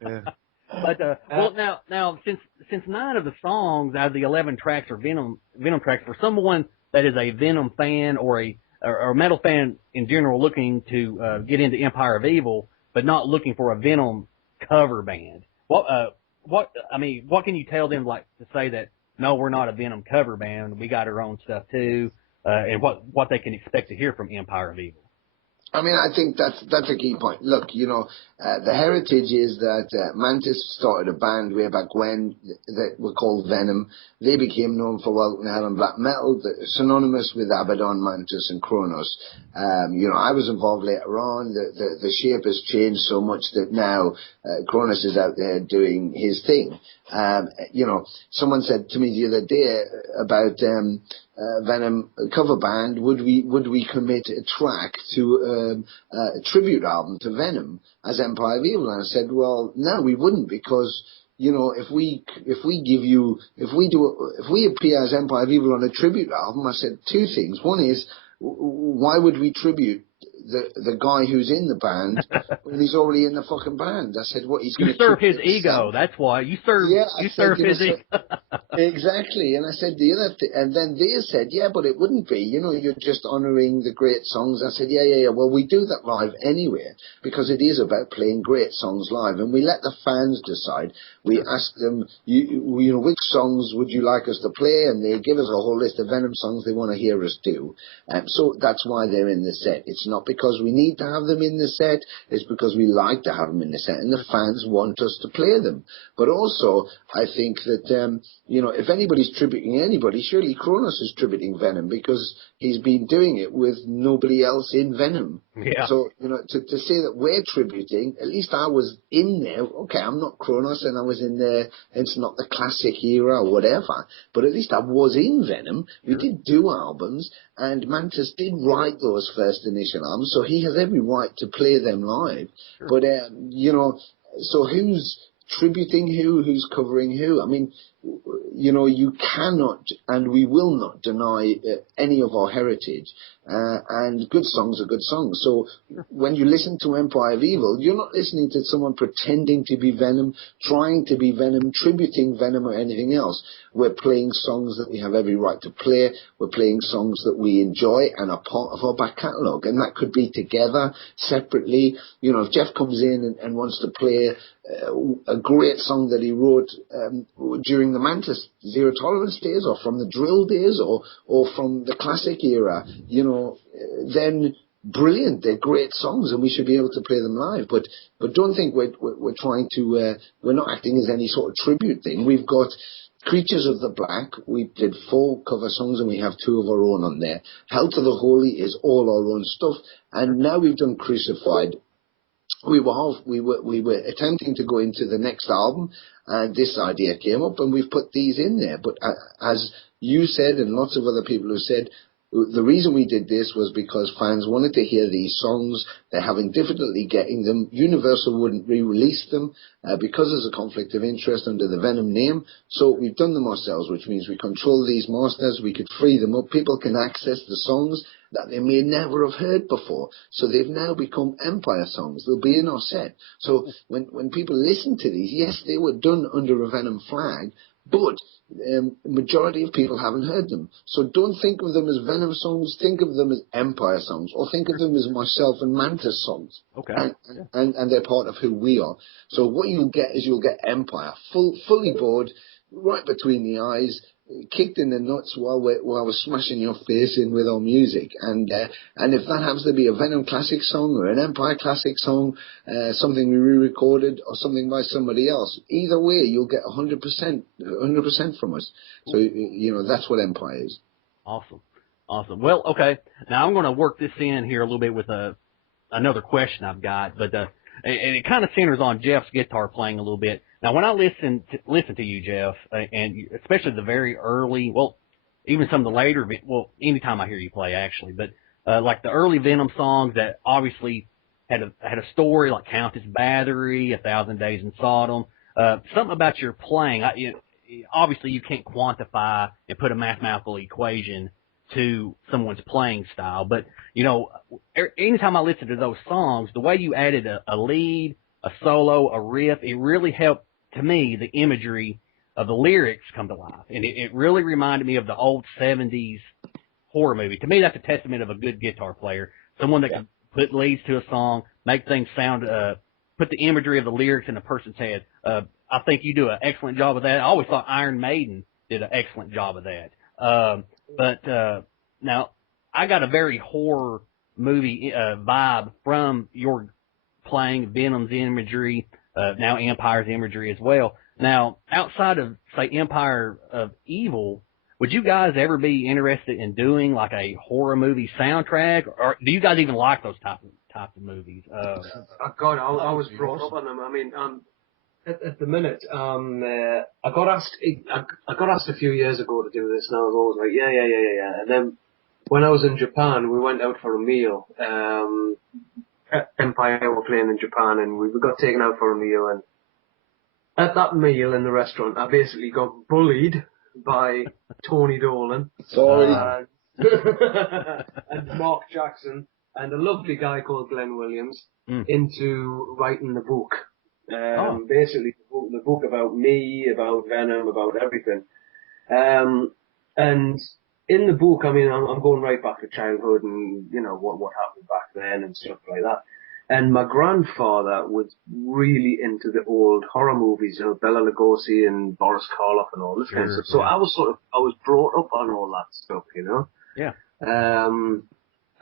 Yeah. But now since 9 of the songs out of the 11 tracks are Venom tracks, for someone that is a Venom fan or a metal fan in general looking to get into Empire of Evil, but not looking for a Venom cover band, what can you tell them, like, to say that no, we're not a Venom cover band, we got our own stuff too, and what they can expect to hear from Empire of Evil? I mean, I think that's a key point. Look, the heritage is that Mantas started a band way back when that were called Venom. They became known for Welcome to Hell and black metal, synonymous with Abaddon, Mantas, and Kronos. I was involved later on. The shape has changed so much that now Kronos is out there doing his thing. Someone said to me the other day about Venom cover band, would we commit a track to a tribute album to Venom as Empire of Evil? And I said, well, no, we wouldn't, because if we appear as Empire of Evil on a tribute album, I said 2 things. One is, why would we tribute the guy who's in the band when he's already in the fucking band. I said, what, he's going to serve his ego. That's why you serve. Yeah, you serve his ego. Exactly. And I said the other thing, and then they said, yeah, but it wouldn't be. You know, you're just honouring the great songs. I said, yeah. Well, we do that live anyway because it is about playing great songs live, and we let the fans decide. We ask them, you know, which songs would you like us to play, and they give us a whole list of Venom songs they want to hear us do. So that's why they're in the set. It's not because we need to have them in the set. It's because we like to have them in the set, and the fans want us to play them. But also, I think that, you know, if anybody's tributing anybody, surely Kronos is tributing Venom because he's been doing it with nobody else in Venom. Yeah. So, you know, to say that we're tributing, at least I was in there. Okay, I'm not Kronos and I was in there. It's not the classic era or whatever, but at least I was in Venom. We did do albums, and Mantas did write those first initial albums, so he has every right to play them live. Sure. But, you know, so who's tributing who's covering who? I mean, you know, you cannot and we will not deny any of our heritage, and good songs are good songs. So when you listen to Empire of Evil, you're not listening to someone pretending to be Venom, trying to be Venom, tributing Venom or anything else. We're playing songs that we have every right to play. We're playing songs that we enjoy and are part of our back catalogue, and that could be together, separately. You know, if Jeff comes in and wants to play a great song that he wrote during the Mantas Zero Tolerance days, or from the drill days, or from the classic era, you know, then brilliant. They're great songs, and we should be able to play them live. But don't think we're trying to. We're not acting as any sort of tribute thing. We've got Creatures of the Black. We did 4 cover songs, and we have 2 of our own on there. Hell to the Holy is all our own stuff, and now we've done Crucified. We were attempting to go into the next album, and this idea came up, and we've put these in there. But as you said, and lots of other people have said, the reason we did this was because fans wanted to hear these songs. They're having difficulty getting them. Universal wouldn't re-release them because there's a conflict of interest under the Venom name. So we've done them ourselves, which means we control these masters. We could free them up. People can access the songs that they may never have heard before. So they've now become Empire songs. They'll be in our set. So when people listen to these, yes, they were done under a Venom flag, but majority of people haven't heard them. So don't think of them as Venom songs. Think of them as Empire songs, or think of them as myself and Mantas songs. Okay. And they're part of who we are. So what you'll get is you'll get Empire, fully bored, right between the eyes, kicked in the nuts while we're smashing your face in with our music. And if that happens to be a Venom classic song or an Empire classic song, something we re-recorded or something by somebody else, either way, you'll get 100% from us. So, you know, that's what Empire is. Awesome. Well, okay. Now I'm going to work this in here a little bit with another question I've got, but and it kind of centers on Jeff's guitar playing a little bit. Now, when I listen to you, Jeff, and especially the very early, well, even some of the later, well, anytime I hear you play, actually, but like the early Venom songs that obviously had a story, like Countess Battery, 1,000 Days in Sodom, something about your playing. Obviously, you can't quantify and put a mathematical equation to someone's playing style, but you know, anytime I listen to those songs, the way you added a lead, a solo, a riff, it really helped, to me, the imagery of the lyrics come to life. And it really reminded me of the old 70s horror movie. To me, that's a testament of a good guitar player, someone that can put leads to a song, make things sound, put the imagery of the lyrics in a person's head. I think you do an excellent job of that. I always thought Iron Maiden did an excellent job of that. But now, I got a very horror movie vibe from your playing, Venom's imagery, now Empire's imagery as well. Now, outside of, say, Empire of Evil, would you guys ever be interested in doing like a horror movie soundtrack, or do you guys even like those type of movies? God, I was brought up on them. I mean, at the minute, I got asked a few years ago to do this, and I was always like, yeah. And then when I was in Japan, we went out for a meal. Empire were playing in Japan, and we got taken out for a meal, and at that meal in the restaurant, I basically got bullied by Tony Dolan. Sorry. And Marc Jackson, and a lovely guy called Glenn Williams Mm. into writing the book. Oh. Basically, the book about me, about Venom, about everything. And in the book, I mean, I'm going right back to childhood and, you know, what happened back then and stuff like that. And my grandfather was really into the old horror movies, you know, Bela Lugosi and Boris Karloff and all this kind of stuff. So I was brought up on all that stuff, you know? Yeah.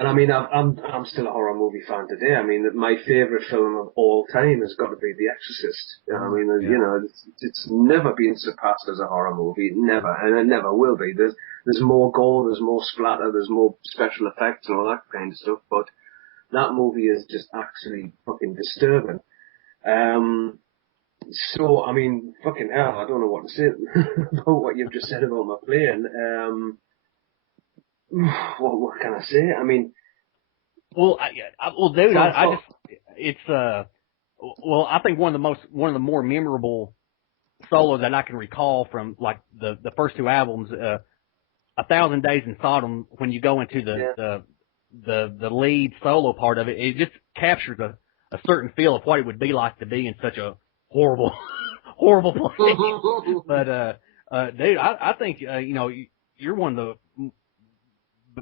And I mean, I'm still a horror movie fan today. I mean, my favourite film of all time has got to be The Exorcist. I mean, you know, it's never been surpassed as a horror movie, never, and it never will be. There's more gore, there's more splatter, there's more special effects and all that kind of stuff, but that movie is just actually fucking disturbing. So, I mean, fucking hell, I don't know what to say about what you've just said about my playing. What can I say? I mean, well, dude, I think one of the more memorable solos that I can recall from like the first two albums, 1,000 Days in Sodom, when you go into the lead solo part of it, it just captures a certain feel of what it would be like to be in such a horrible place. But dude, I think you know, you're one of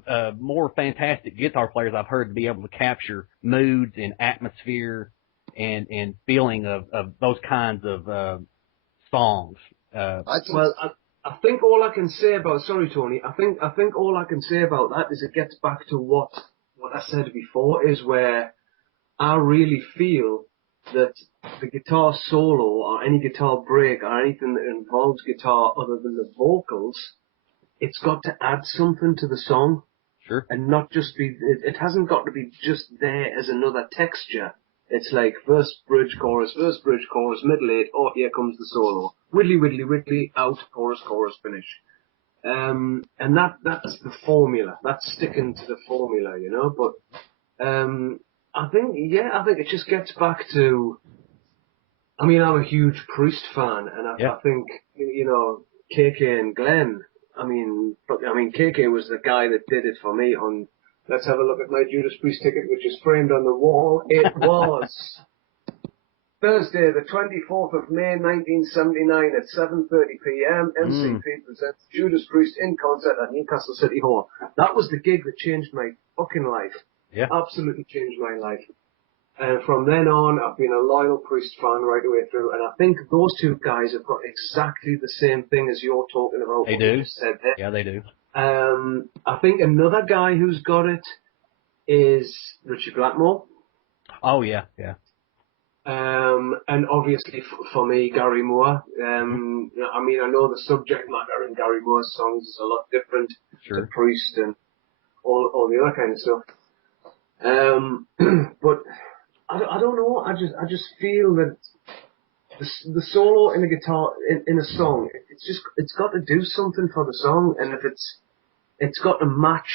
the more fantastic guitar players I've heard to be able to capture moods and atmosphere and feeling of those kinds of songs. I think all I can say about, sorry Tony, I think all I can say about that is it gets back to what I said before, is where I really feel that the guitar solo or any guitar break or anything that involves guitar other than the vocals, it's got to add something to the song. Sure. And not just be, it hasn't got to be just there as another texture. It's like verse, bridge, chorus, middle eight, oh, here comes the solo. Widdly, widdly, widdly, out, chorus, finish. And that's the formula. That's sticking to the formula, you know, but, I think it just gets back to, I mean, I'm a huge Priest fan, and I think, you know, KK and Glenn, I mean, KK was the guy that did it for me on, let's have a look at my Judas Priest ticket, which is framed on the wall. It was Thursday, the 24th of May, 1979 at 7:30 p.m. MCP presents Judas Priest in concert at Newcastle City Hall. That was the gig that changed my fucking life. Yeah. Absolutely changed my life. And from then on, I've been a loyal Priest fan right the way through. And I think those two guys have got exactly the same thing as you're talking about. They do. You just said there. Yeah, they do. I think another guy who's got it is Richie Blackmore. Oh, yeah. And obviously for me, Gary Moore. I mean, I know the subject matter in Gary Moore's songs is a lot different to Priest and all the other kind of stuff. But I don't know. I just feel that the solo in a guitar in a song, it's got to do something for the song, and if it's got to match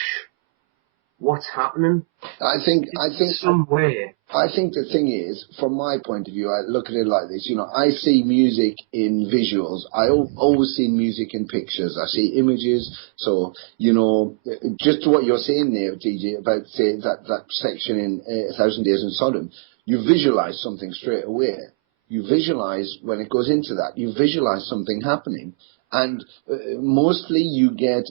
what's happening. I think some way. I think the thing is, from my point of view, I look at it like this. You know, I see music in visuals. I always see music in pictures. I see images. So, you know, just what you're saying there, TJ, about say that section in 1,000 Days in Sodom, you visualize something straight away. You visualize when it goes into that. You visualize something happening. And mostly you get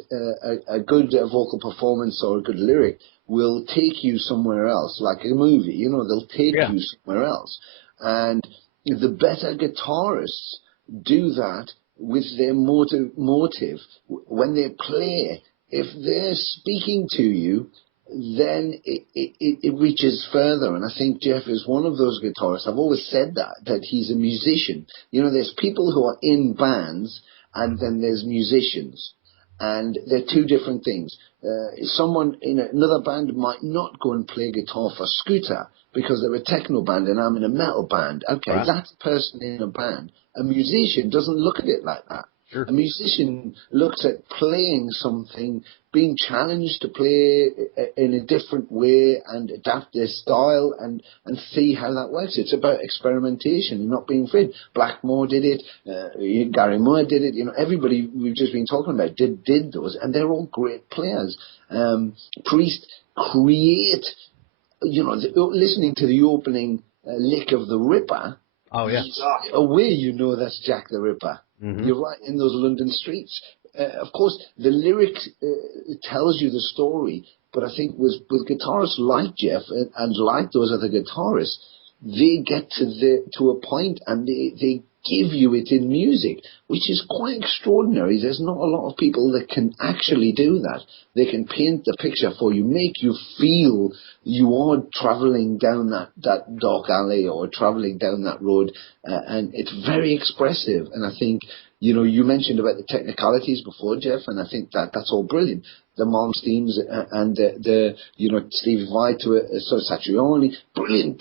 a good vocal performance or a good lyric will take you somewhere else, like a movie. You know, they'll take you somewhere else. And the better guitarists do that with their motive. When they play, if they're speaking to you, then it reaches further. And I think Jeff is one of those guitarists. I've always said that he's a musician. You know, there's people who are in bands, and then there's musicians. And they're two different things. Someone in another band might not go and play guitar for Scooter because they're a techno band and I'm in a metal band. Okay, that's a person in a band. A musician doesn't look at it like that. Sure. A musician looks at playing something, being challenged to play in a different way and adapt their style and see how that works. It's about experimentation and not being afraid. Blackmore did it, Gary Moore did it, you know, everybody we've just been talking about did those, and they're all great players. Priest create listening to the opening lick of the Ripper. Oh yeah. Away, you know that's Jack the Ripper. Mm-hmm. You're right in those London streets. Of course, the lyrics tells you the story, but I think with guitarists like Jeff and like those other guitarists, they get to a point and they give you it in music, which is quite extraordinary. There's not a lot of people that can actually do that. They can paint the picture for you, make you feel you are traveling down that dark alley or traveling down that road, and it's very expressive. And I think, you mentioned about the technicalities before, Jeff, and I think that's all brilliant. The Malmsteens and the Stevie Vai to a sort of Satriani, brilliant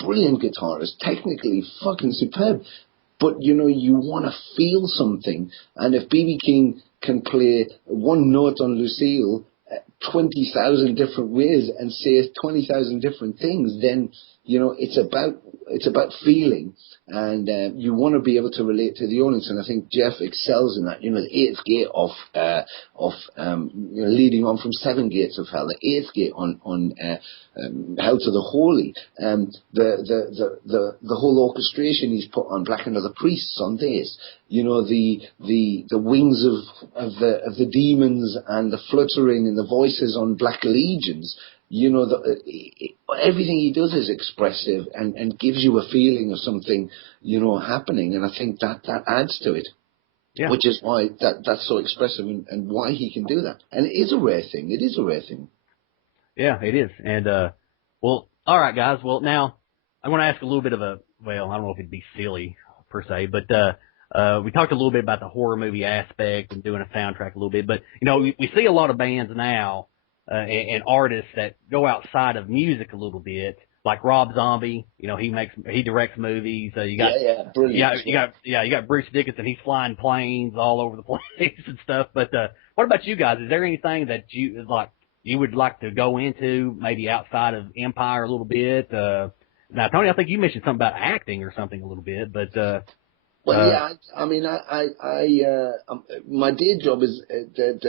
guitarist, technically fucking superb. But, you want to feel something. And if B.B. King can play one note on Lucille 20,000 different ways and say 20,000 different things, then, it's about feeling. And you want to be able to relate to the audience. And I think Jeff excels in that. The eighth gate of leading on from seven gates of hell, the eighth gate on Hell to the Holy, the whole orchestration he's put on Black and Other Priests on this, the wings of the demons and the fluttering and the voices on Black Legions. Everything he does is expressive and gives you a feeling of something, happening. And I think that adds to it. Yeah. Which is why that's so expressive and why he can do that. And it is a rare thing. It is a rare thing. Yeah, it is. And, well, all right, guys. Well, now I want to ask a little bit of I don't know if it'd be silly per se, but we talked a little bit about the horror movie aspect and doing a soundtrack a little bit. But, we see a lot of bands now and artists that go outside of music a little bit, like Rob Zombie. He directs movies. You got brilliant. You got Bruce Dickinson. He's flying planes all over the place and stuff. But what about you guys? Is there anything that you would like to go into, maybe outside of Empire a little bit? Now, Tony, I think you mentioned something about acting or something a little bit, but. I mean, my day job is that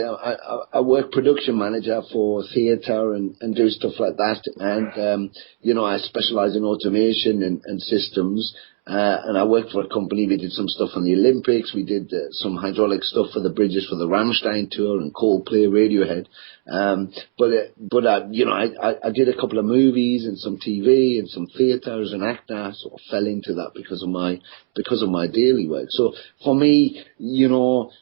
I work production manager for theatre and do stuff like that. And, I specialize in automation and systems. And I worked for a company. We did some stuff on the Olympics. We did some hydraulic stuff for the bridges for the Rammstein tour and Coldplay, Radiohead. But I did a couple of movies and some TV and some theatre as an actor. I sort of fell into that because of my daily work. So for me,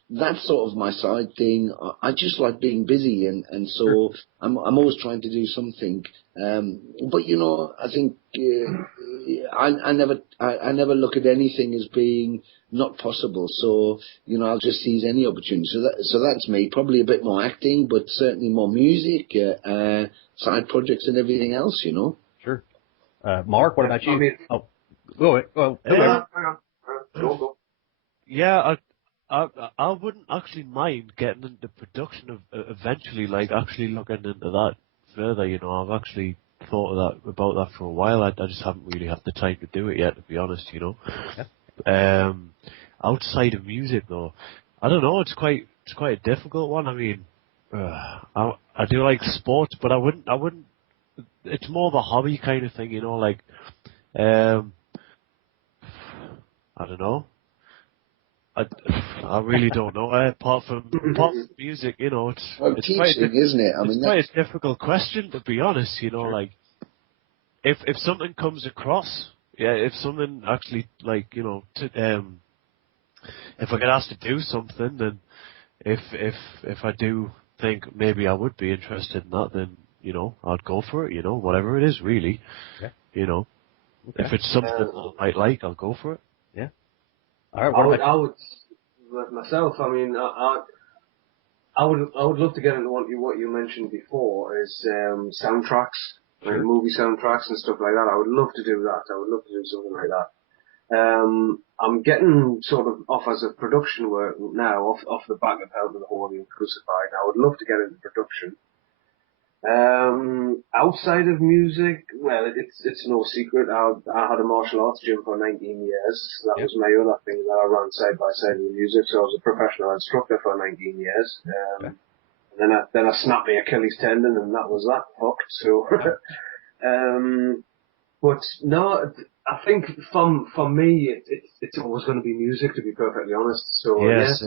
that's sort of my side thing. I just like being busy, and so I'm always trying to do something. But I think I never look at anything as being not possible. So I'll just seize any opportunity. So that's me. Probably a bit more acting, but certainly more music, side projects, and everything else. Sure. Mark, what about you? Go ahead. Go. Yeah, I wouldn't actually mind getting into production of eventually, like actually looking into that further. I've actually thought about that for a while. I just haven't really had the time to do it yet, to be honest. Yeah. Outside of music, though, I don't know. It's quite a difficult one. I mean, I do like sports, but I wouldn't. It's more of a hobby kind of thing, like. I don't know. I really don't know. Apart from music, it's teaching, isn't it? I mean, it's quite a difficult question, to be honest. Sure. Like if something comes across, if something actually if I get asked to do something, then if I do think maybe I would be interested in that, then I'd go for it. Whatever it is, really. Yeah. Okay. If it's something I might like, I'll go for it. Yeah. All right. I would myself. I mean, I would love to get into what you mentioned before is soundtracks, sure. like movie soundtracks and stuff like that. I would love to do that. I would love to do something like that. I'm getting sort of off as a production work now, off the back of Hell to the Holy and Crucified. I would love to get into production. Outside of music, well, it's no secret. I had a martial arts gym for 19 years. That was my other thing that I ran side by side with music. So I was a professional instructor for 19 years. And then I snapped my Achilles tendon, and that was that. Fucked. So, But no, I think for me, it's always going to be music, to be perfectly honest. So Yes,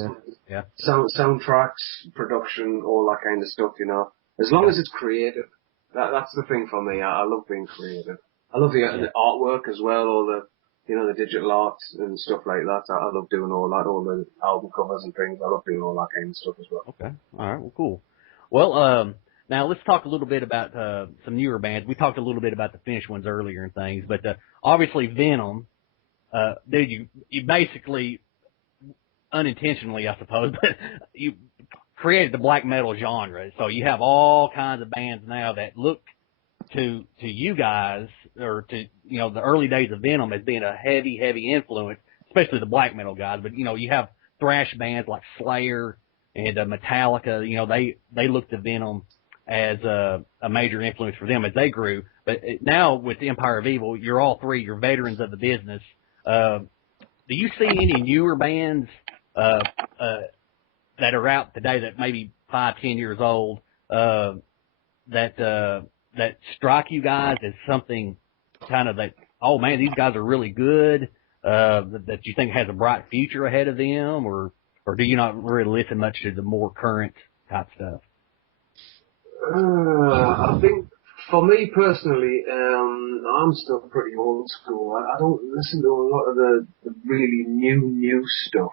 yeah. Soundtracks, production, all that kind of stuff, you know. As long as it's creative, that's the thing for me. I love being creative. I love the artwork as well, all the, you know, the digital art and stuff like that. I love doing all that, all the album covers and things. I love doing all that kind of stuff as well. Okay. All right. Well, cool. Well, now let's talk a little bit about some newer bands. We talked a little bit about the finished ones earlier and things, but obviously Venom, dude, you basically unintentionally, I suppose, but you created the black metal genre. So you have all kinds of bands now that look to you guys, or to, you know, the early days of Venom as being a heavy influence, especially the black metal guys. But, you know, you have thrash bands like Slayer and Metallica. You know, they look to Venom as a major influence for them as they grew. But now with the Empire of Evil, you're all three, you're veterans of the business. Do you see any newer bands that are out today that maybe 5-10 years old that strike you guys as something kind of that, oh man, these guys are really good, that you think has a bright future ahead of them, or do you not really listen much to the more current type stuff? I think for me personally, I'm still pretty old school. I don't listen to a lot of the really new stuff.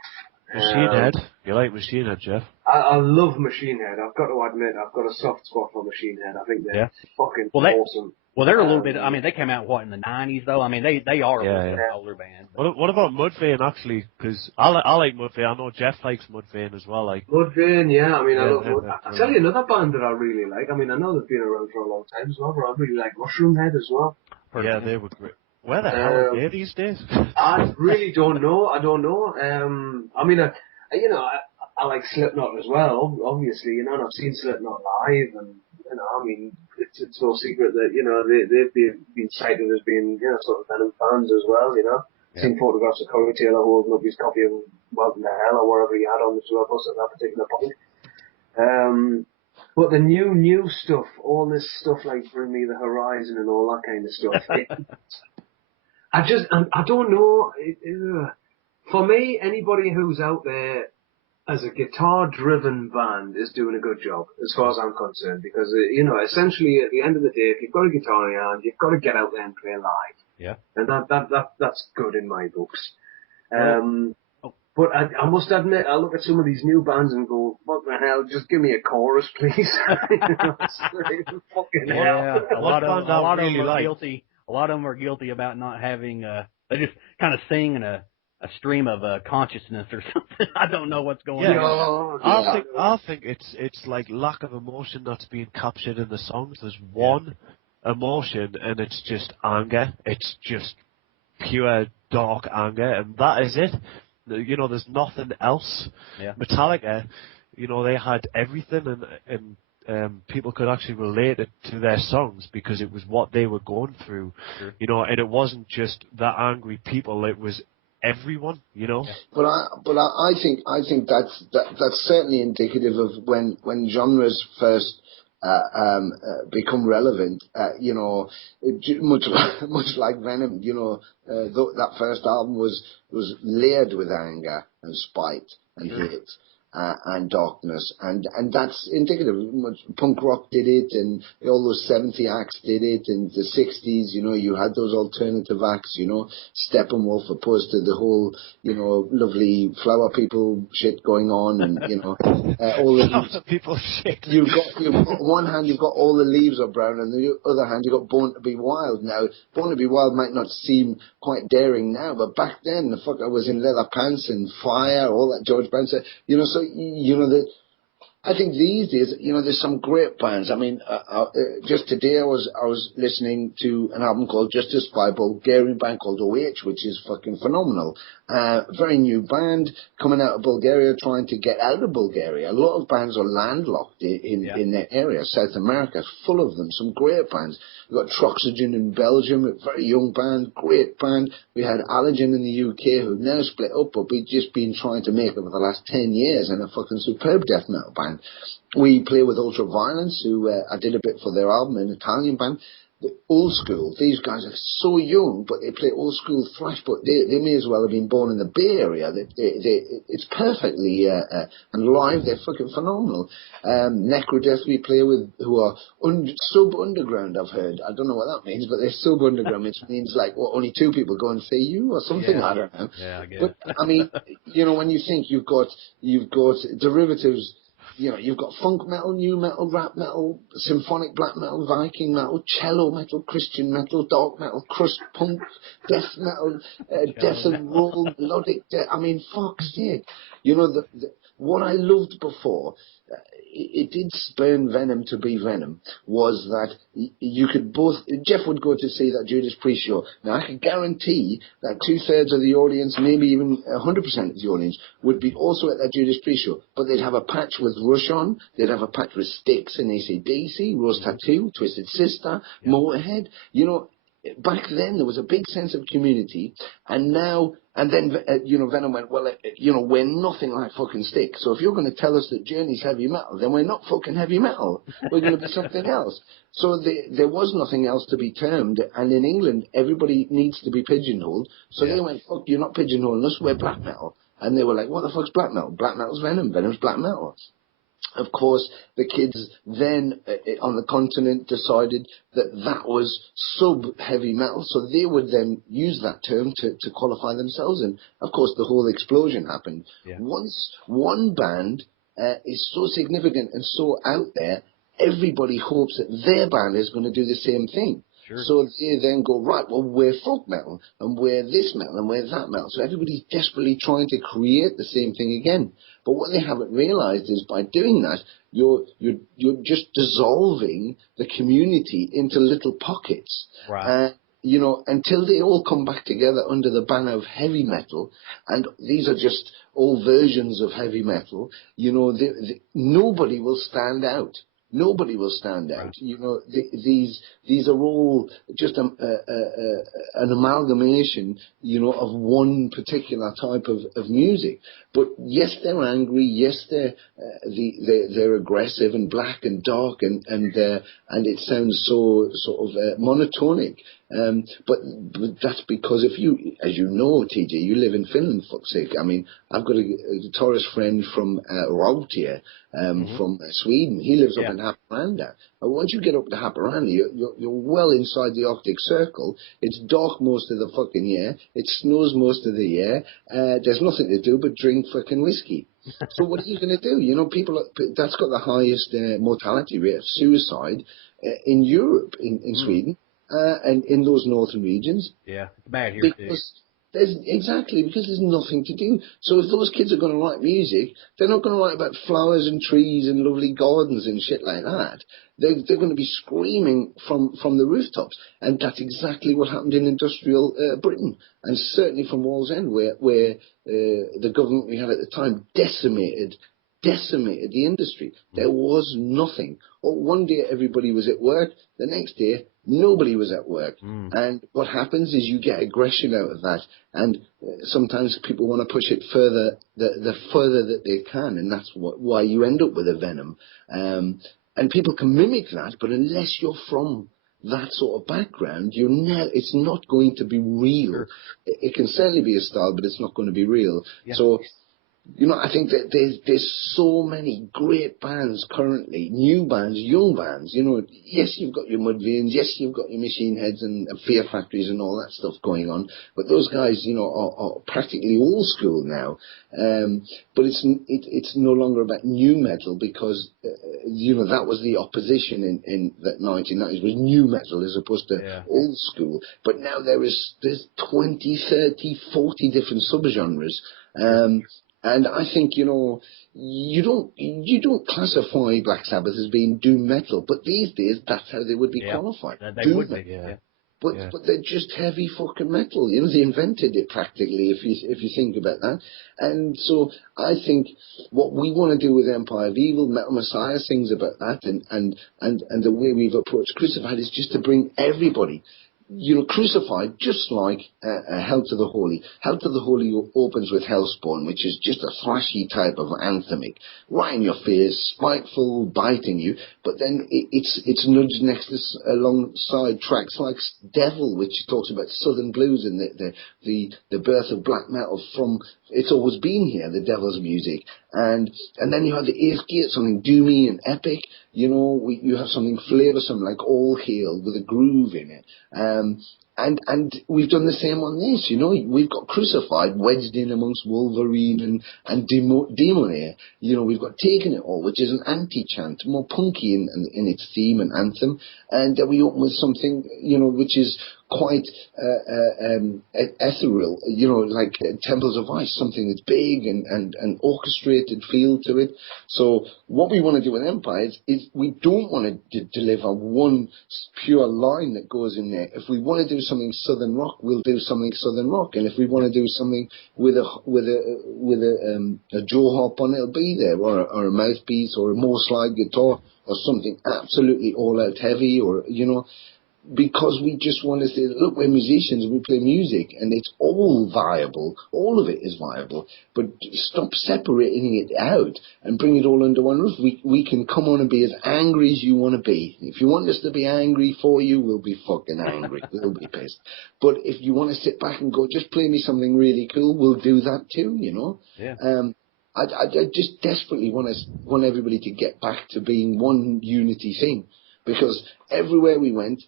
Machine Head. You like Machine Head, Jeff? I love Machine Head. I've got to admit, I've got a soft spot for Machine Head. I think they're fucking awesome. Well, they're a little bit. I mean, they came out in the '90s, though. I mean, they are a little bit older band. What about Mudvayne, actually? Because I like Mudvayne. I know Jeff likes Mudvayne as well. Like Mudvayne, yeah. I mean, I love Mudvayne. I'll tell you another band that I really like. I mean, I know they've been around for a long time as well, but I really like Mushroom Head as well. Yeah, they were great. Where the hell are they these days? I really don't know. I don't know. I mean, I like Slipknot as well, obviously, you know, and I've seen Slipknot live, and, you know, I mean, it's no secret that, you know, they've been cited as being, you know, sort of Venom fans as well, you know. Yeah. Seen photographs of Corey Taylor holding up his copy of Welcome to Hell or wherever he had on the tour bus at that particular point. But the new stuff, all this stuff like Bring Me the Horizon and all that kind of stuff, I don't know. For me, anybody who's out there as a guitar-driven band is doing a good job, as far as I'm concerned, because, you know, essentially at the end of the day, if you've got a guitar in your hand, you've got to get out there and play live. Yeah. And that's good in my books. But I must admit, I look at some of these new bands and go, what the hell, just give me a chorus, please. Fucking hell. A lot of them are guilty. A lot of them are guilty about not having, they just kind of sing in a stream of consciousness or something. I don't know what's going on. I think it's like lack of emotion that's being captured in the songs. There's one emotion, and it's just anger. It's just pure dark anger, and that is it. You know, there's nothing else. Yeah. Metallica, you know, they had everything, and people could actually relate it to their songs because it was what they were going through. Sure. You know, and it wasn't just the angry people; it was everyone, you know. But I think that's certainly indicative of when genres first become relevant. You know, much like Venom. You know, that first album was layered with anger and spite and hate. And darkness, and that's indicative. Punk rock did it, and all those 70 acts did it, and the 60s, you know, you had those alternative acts, you know, Steppenwolf opposed to the whole, you know, lovely flower people shit going on, and, you know, all the flower people shit. You've got on one hand, you've got All the Leaves Are Brown, and on the other hand, you've got Born to Be Wild. Now, Born to Be Wild might not seem quite daring now, but back then, the fucker was in leather pants and fire, all that George Brown said, you know, so, you know, I think these days, you know, there's some great bands. I mean, just today I was listening to an album called Justice by a Bulgarian band called OH, which is fucking phenomenal. Very new band coming out of Bulgaria, trying to get out of Bulgaria. A lot of bands are landlocked in their area. South America is full of them. Some great bands. We've got Troxygen in Belgium, a very young band, great band. We had Allergen in the UK, who now split up, but we've just been trying to make it for the last 10 years, and a fucking superb death metal band. We play with Ultraviolence, who I did a bit for their album, an Italian band. the old school. These guys are so young, but they play old school thrash. But they may as well have been born in the Bay Area. It's perfectly and live. They're fucking phenomenal. Necrodeath we play with, who are sub underground. I've heard. I don't know what that means, but they're sub underground, which means like only two people go and say you or something. Yeah. I don't know. Yeah, I guess. But I mean, when you think you've got derivatives. You've got funk metal, new metal, rap metal, symphonic black metal, Viking metal, cello metal, Christian metal, dark metal, crust punk, death metal, death and roll, melodic. I mean, fuck's sake. What I loved before, it did spurn Venom to be Venom, was that you could both. Jeff would go to see that Judas Priest show. Now, I can guarantee that 2/3 of the audience, maybe even 100% of the audience, would be also at that Judas Priest show. But they'd have a patch with Rush on, they'd have a patch with Styx and AC/DC, Rose Tattoo, Twisted Sister, Motorhead. Back then there was a big sense of community, and then Venom went, well, we're nothing like fucking Styx. So if you're going to tell us that Journey's heavy metal, then we're not fucking heavy metal. We're going to be something else. So there was nothing else to be termed, and in England everybody needs to be pigeonholed. So they went, fuck, you're not pigeonholing us, we're black metal. And they were like, what the fuck's black metal? Black metal's Venom, Venom's black metal. Of course, the kids then on the continent decided that was sub-heavy metal, so they would then use that term to qualify themselves. And, of course, the whole explosion happened. Yeah. Once one band is so significant and so out there, everybody hopes that their band is going to do the same thing. Sure. So they then go, right, well, we're folk metal, and we're this metal, and we're that metal. So everybody's desperately trying to create the same thing again. But what they haven't realized is by doing that, you're just dissolving the community into little pockets. Right. Until they all come back together under the banner of heavy metal, and these are just all versions of heavy metal, nobody will stand out. Nobody will stand out. Right. These are all just an amalgamation, of one particular type of music. But yes, they're angry. Yes, they're aggressive and black and dark, and it sounds so sort of monotonic. But that's because if you, as you know, TJ, you live in Finland, fuck's sake. I mean, I've got a guitarist friend from Rautier, from Sweden. He lives up in Haparanda. And once you get up to Haparanda, you're well inside the Arctic Circle. It's dark most of the fucking year. It snows most of the year. There's nothing to do but drink fucking whiskey. So what are you going to do? That's got the highest mortality rate of suicide in Europe, in Sweden. And in those northern regions. Yeah, it's bad here too. Because there's nothing to do. So if those kids are going to write music, they're not going to write about flowers and trees and lovely gardens and shit like that. They're going to be screaming from the rooftops. And that's exactly what happened in industrial Britain. And certainly from Wallsend, where the government we had at the time decimated the industry. There was nothing. One day everybody was at work, the next day nobody was at work. And what happens is you get aggression out of that, and sometimes people want to push it further, the further that they can, and that's why you end up with a Venom. And people can mimic that, but unless you're from that sort of background, it's not going to be real. Sure. It can certainly be a style, but it's not going to be real. Yeah. So I think that there's so many great bands currently, new bands, young bands. Yes, you've got your Mudvaynes, yes, you've got your Machine Heads and Fear Factories and all that stuff going on. But those guys, are practically old school now. But it's no longer about new metal because, that was the opposition in the 1990s, was new metal as opposed to old school. But now there's 20, 30, 40 different subgenres. And I think, you don't classify Black Sabbath as being doom metal, but these days that's how they would be qualified. They would be, yeah. But they're just heavy fucking metal. They invented it practically, if you think about that. And so I think what we want to do with Empire of Evil, Metal Messiah sings about that, and the way we've approached Crucified is just to bring everybody. crucified, just like Hell to the Holy. Hell to the Holy opens with Hellspawn, which is just a thrashy type of anthemic, right in your face, spiteful, biting you. But then it's nudged next to alongside tracks like Devil, which talks about Southern blues and the birth of black metal from. It's always been here, the Devil's music, and then you have the Eighth Gate, something doomy and epic. You have something flavoursome like All Hail with a groove in it. And we've done the same on this, we've got Crucified wedged in amongst Wolverine and Demon. We've got Taking It All, which is an anti-chant, more punky in its theme and anthem, and then we open with something, which is quite ethereal, like Temples of Ice, something that's big and orchestrated feel to it. So what we want to do with Empire is we don't want to deliver one pure line that goes in there. If we want to do something Southern rock, we'll do something Southern rock, and if we want to do something with a jaw harp on, it'll be there, or a mouthpiece, or a more slide guitar, or something absolutely all out heavy, or because we just want to say, look, we're musicians and we play music, and it's all viable. All of it is viable, but stop separating it out and bring it all under one roof. We can come on and be as angry as you want to be. If you want us to be angry for you, we'll be fucking angry. We'll be pissed. But if you want to sit back and go, just play me something really cool, we'll do that too, Yeah. I just desperately want everybody to get back to being one unity thing, because everywhere we went,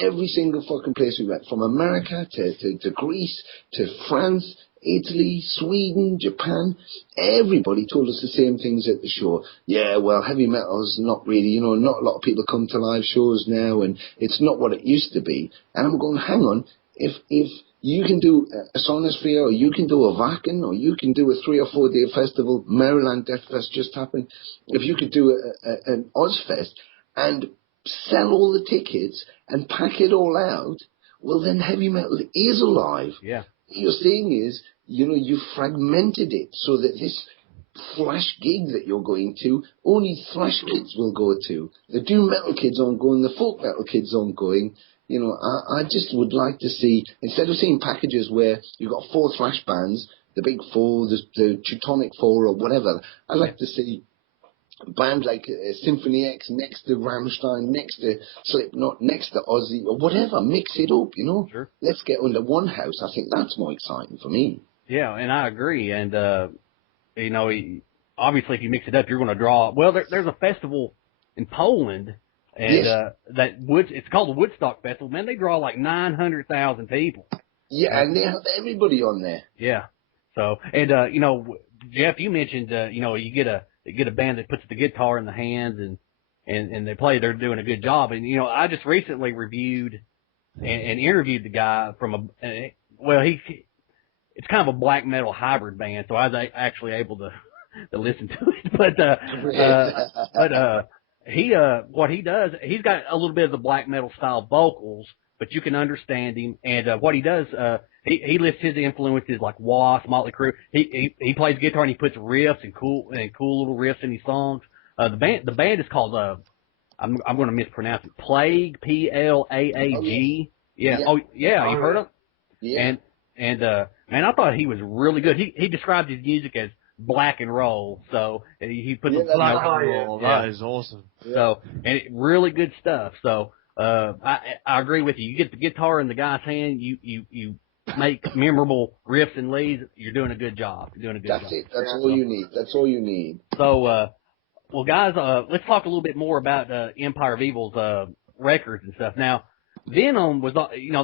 every single fucking place we went, from America to Greece to France, Italy, Sweden, Japan, everybody told us the same things at the show. Yeah, well, heavy metal's not really, not a lot of people come to live shows now, and it's not what it used to be. And I'm going, hang on, if you can do a Sonosphere, or you can do a Wacken, or you can do a 3 or 4 day festival, Maryland Death Fest just happened, if you could do an Ozfest, and sell all the tickets and pack it all out, well, then heavy metal is alive. Yeah. What you're saying is, you fragmented it so that this thrash gig that you're going to, only thrash kids will go to. The doom metal kids aren't going, the folk metal kids aren't going. I just would like to see, instead of seeing packages where you've got 4 thrash bands, the Big Four, the Teutonic Four, or whatever, I'd like to see bands like Symphony X next to Rammstein, next to Slipknot, next to Ozzy, or whatever. Mix it up, Sure. Let's get under one house. I think that's more exciting for me. Yeah, and I agree. And, obviously if you mix it up, you're going to draw. Well, there's a festival in Poland, and Yes. it's called the Woodstock Festival. Man, they draw like 900,000 people. Yeah, and they have everybody on there. Yeah. So, and, Jeff, you mentioned, you get a band that puts the guitar in the hands and they play, they're doing a good job. And, I just recently reviewed and interviewed the guy from it's kind of a black metal hybrid band. So I was actually able to listen to it. But what he does, he's got a little bit of the black metal style vocals, but you can understand him. And, what he does, he lifts his influences like Wasp, Motley Crue. He plays guitar and he puts riffs and cool little riffs in his songs. The band is called, I'm going to mispronounce it, Plague, Plaag. Yeah. Oh, yeah. You've heard of it? Yeah. And, man, I thought he was really good. He described his music as black and roll. So he put the black and roll. That is awesome. So, and really good stuff. So, I agree with you. You get the guitar in the guy's hand, you make memorable riffs and leads, you're doing a good job. That's it. That's all you need. That's all you need. So, well, guys, let's talk a little bit more about Empire of Evil's records and stuff. Now, Venom was,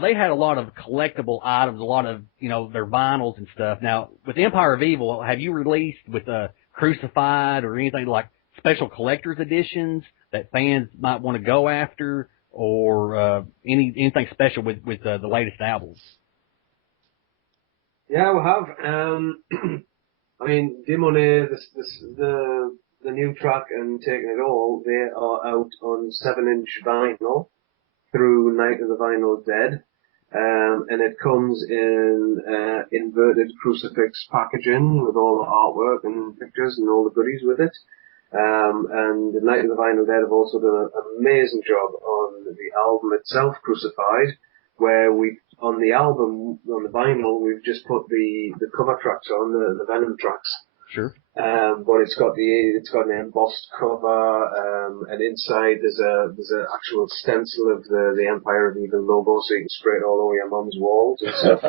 they had a lot of collectible items, a lot of, their vinyls and stuff. Now, with Empire of Evil, have you released with Crucified or anything like special collector's editions that fans might want to go after, or anything special with the latest albums? Yeah, we have. I mean, Demone, the new track and Taking It All, they are out on 7-inch vinyl through Night of the Vinyl Dead. And it comes in inverted crucifix packaging with all the artwork and pictures and all the goodies with it. And the Night of the Vinyl Dead have also done an amazing job on the album itself, Crucified, where on the album, on the vinyl, we've just put the cover tracks on, the Venom tracks. Sure. But it's got an embossed cover, and inside there's a actual stencil of the Empire of Evil logo, so you can spray it all over your mum's walls and stuff.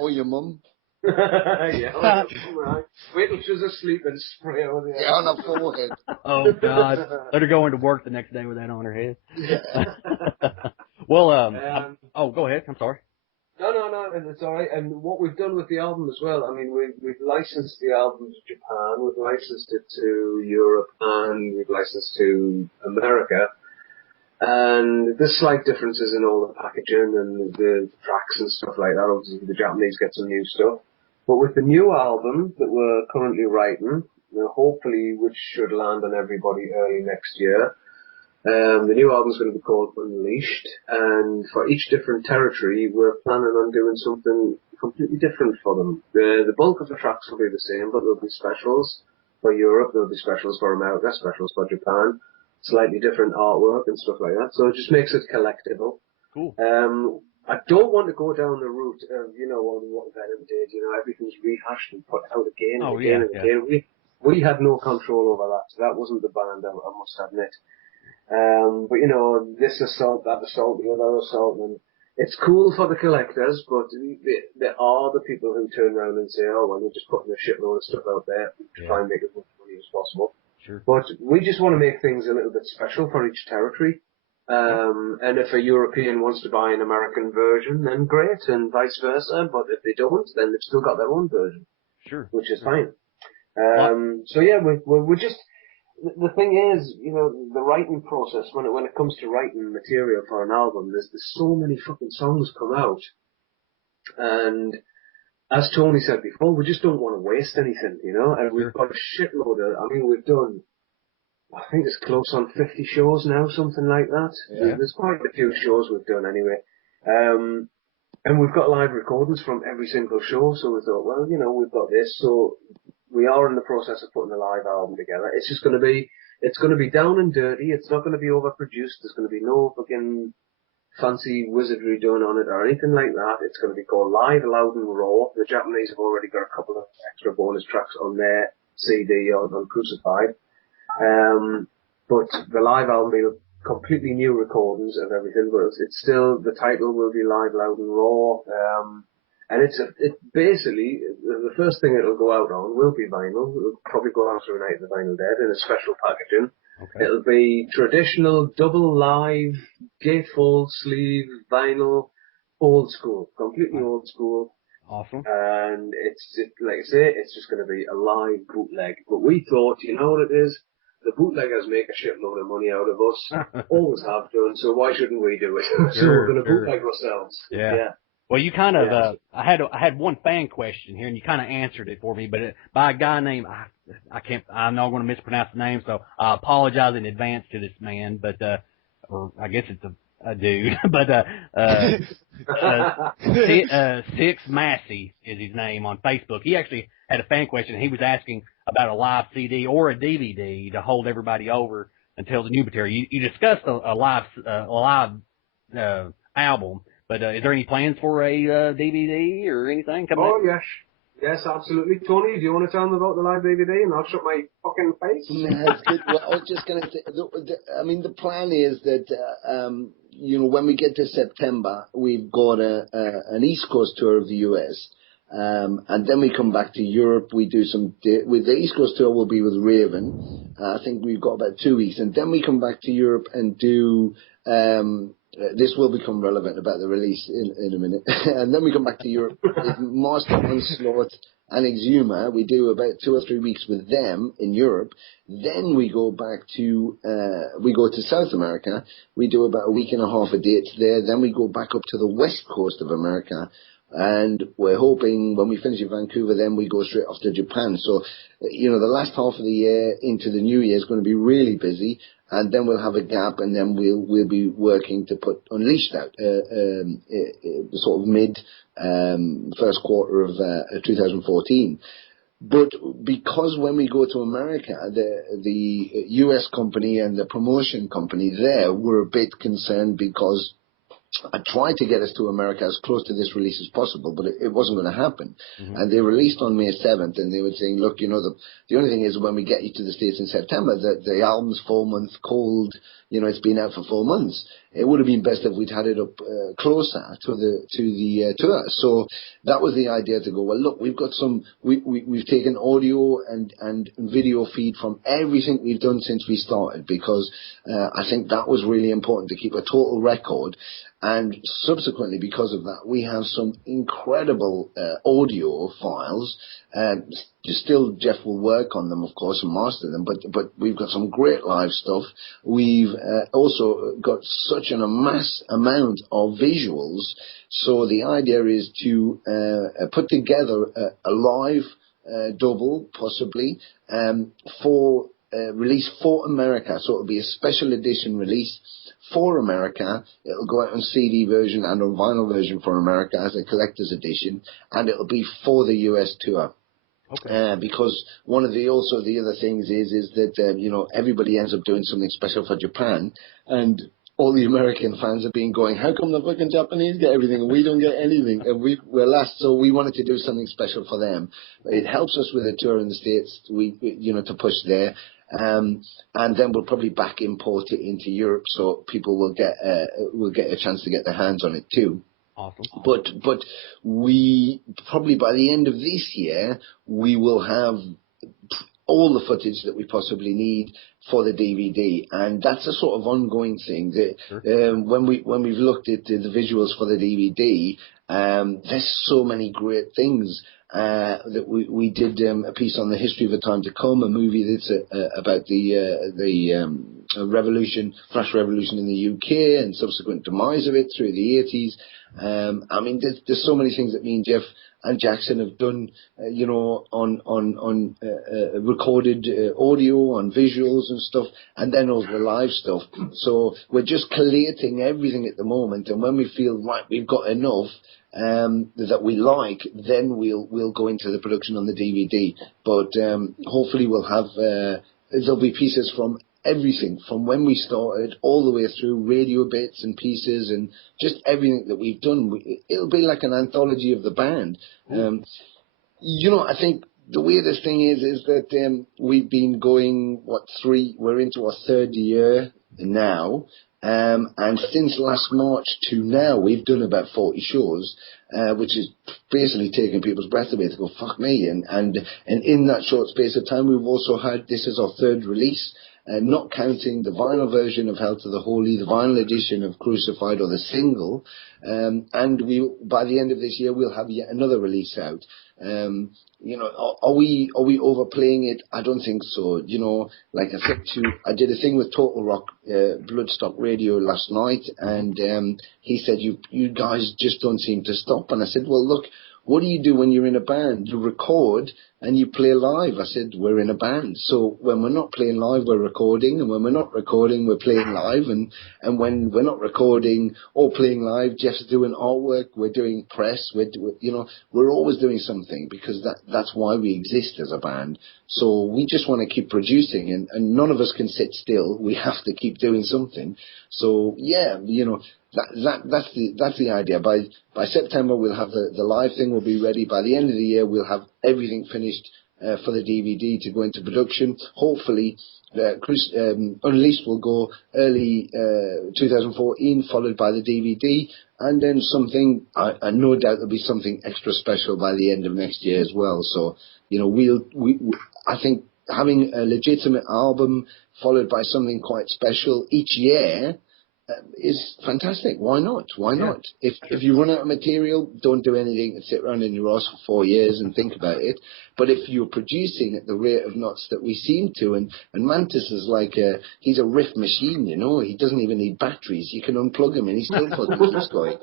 Or your mum. Yeah, right. Wait till she's asleep and spray over the on her forehead. Oh God, let her go into work the next day with that on her head. Well, go ahead. I'm sorry. No, it's all right. And what we've done with the album as well, I mean, we've licensed the album to Japan, we've licensed it to Europe, and we've licensed to America. And there's slight differences in all the packaging and the tracks and stuff like that. Obviously, the Japanese get some new stuff. But with the new album that we're currently writing, hopefully, which should land on everybody early next year, the new album's going to be called Unleashed, and for each different territory, we're planning on doing something completely different for them. The bulk of the tracks will be the same, but there'll be specials for Europe, there'll be specials for America, specials for Japan, slightly different artwork and stuff like that. So it just makes it collectible. Cool. I don't want to go down the route of, what Venom did. Everything's rehashed and put out again and again and again. We had no control over that. So that wasn't the band, I must admit. But this assault, that assault, the other assault, and it's cool for the collectors, but there are the people who turn around and say, oh, well, you're just putting a shitload of stuff out there to try and make as much money as possible. Sure. But we just want to make things a little bit special for each territory. And if a European wants to buy an American version, then great, and vice versa. But if they don't, then they've still got their own version. Sure. Which is fine. So yeah, we're just, the thing is, the writing process, when it comes to writing material for an album, there's so many fucking songs come out. And as Tony said before, we just don't want to waste anything, and we've got a shitload of, we've done, I think it's close on 50 shows now, something like that. Yeah. There's quite a few shows we've done anyway. And we've got live recordings from every single show, so we thought, well, we've got this, so we are in the process of putting a live album together. It's just going to be down and dirty. It's not going to be overproduced. There's going to be no fucking fancy wizardry done on it or anything like that. It's going to be called Live, Loud and Raw. The Japanese have already got a couple of extra bonus tracks on their CD on Crucified. But the live album will be completely new recordings of everything, but it's still, the title will be Live, Loud and Raw. And it's basically, the first thing it'll go out on will be vinyl. It'll probably go out through Night of the Vinyl Dead in a special packaging. Okay. It'll be traditional, double live, gatefold sleeve, vinyl, old school, completely old school. Awesome. And like I say, it's just going to be a live bootleg. But we thought, you know what it is? The bootleggers make a shitload of money out of us. Always have done, so why shouldn't we do it? So we're going to bootleg ourselves. Yeah. Well, you kind of, I had one fan question here, and you kind of answered it for me, but by a guy named, I'm not going to mispronounce the name, so I apologize in advance to this man, but, or I guess it's a dude, but, Six Massey is his name on Facebook. He actually had a fan question. He was asking about a live CD or a DVD to hold everybody over until the new material. You discussed a live album. But is there any plans for a DVD or anything coming up? Oh, yes. Yes, absolutely. Tony, do you want to tell them about the live DVD and I'll shut my fucking face? No, it's good. Well, I was just going to say, the plan is that, when we get to September, we've got an East Coast tour of the US. And then we come back to Europe. We do with the East Coast tour, we'll be with Raven. I think we've got about 2 weeks. And then we come back to Europe and do, this will become relevant about the release in a minute. And then we come back to Europe with Master, Onslaught and Exuma. We do about 2 or 3 weeks with them in Europe. Then we go back to, South America. We do about a week and a half of dates there. Then we go back up to the west coast of America. And we're hoping when we finish in Vancouver, then we go straight off to Japan. So, the last half of the year into the new year is going to be really busy. And then we'll have a gap, and then we'll be working to put Unleashed out, sort of mid, first quarter of 2014. But because when we go to America, the US company and the promotion company there were a bit concerned because I tried to get us to America as close to this release as possible, but it wasn't going to happen. Mm-hmm. And they released on May 7th, and they were saying, look, the only thing is when we get you to the States in September, the album's 4 months cold, it's been out for 4 months. It would have been best if we'd had it up closer to the tour. So that was the idea, to go, well, look, we've got we've taken audio and video feed from everything we've done since we started, because I think that was really important, to keep a total record. And subsequently, because of that, we have some incredible audio files. Still, Jeff will work on them, of course, and master them, but we've got some great live stuff. We've also got such an immense amount of visuals. So the idea is to put together a live double, possibly, for release for America. So it'll be a special edition release for America. It'll go out on CD version and on vinyl version for America as a collector's edition, and it'll be for the US tour. Okay. Because one of the other things is that everybody ends up doing something special for Japan, and all the American fans have been going, how come the fucking Japanese get everything and we don't get anything? And we're last, so we wanted to do something special for them. It helps us with a tour in the States, to push there. And then we'll probably back import it into Europe, so people will get a chance to get their hands on it too. Awesome. But we probably by the end of this year we will have all the footage that we possibly need for the DVD, and that's a sort of ongoing thing. Sure. When we've looked at the visuals for the DVD, there's so many great things. That we did a piece on the history of A Time to Come, a movie that's about the revolution, flash revolution in the UK and subsequent demise of it through the 80s. There's so many things that me and Jeff and Jackson have done, on recorded audio, on visuals and stuff, and then all the live stuff. So we're just collating everything at the moment, and when we feel right, we've got enough that we like, then we'll go into the production on the DVD. But hopefully we'll have there'll be pieces from everything from when we started all the way through, radio bits and pieces and just everything that we've done. It'll be like an anthology of the band. I think the weirdest thing is that we've been going, we're into our third year now. And since last March to now, we've done about 40 shows, which is basically taking people's breath away, to go, fuck me. And in that short space of time, we've also had, this is our third release, not counting the vinyl version of Hell to the Holy, the vinyl edition of Crucified, or the single. And by the end of this year, we'll have yet another release out. Are we overplaying it? I don't think so. Like I said I did a thing with Total Rock, Bloodstock Radio last night, and he said, you guys just don't seem to stop. And I said, well, look, what do you do when you're in a band? You record and you play live. I said, we're in a band. So when we're not playing live, we're recording. And when we're not recording, we're playing live. And when we're not recording or playing live, Jeff's doing artwork. We're doing press. We're always doing something, because that's why we exist as a band. So we just want to keep producing, and none of us can sit still. We have to keep doing something. So yeah, that's the idea. By September, we'll have the live thing will be ready. By the end of the year, we'll have everything finished for the DVD to go into production. Hopefully, Unleashed will go early 2014, followed by the DVD, and then something. I no doubt there'll be something extra special by the end of next year as well. So I think having a legitimate album followed by something quite special each year is fantastic. Why not? Why not? If you run out of material, don't do anything and sit around in your ass for 4 years and think about it. But if you're producing at the rate of knots that we seem to, and Mantas is like he's a riff machine, he doesn't even need batteries. You can unplug him and he still fucking keeps going.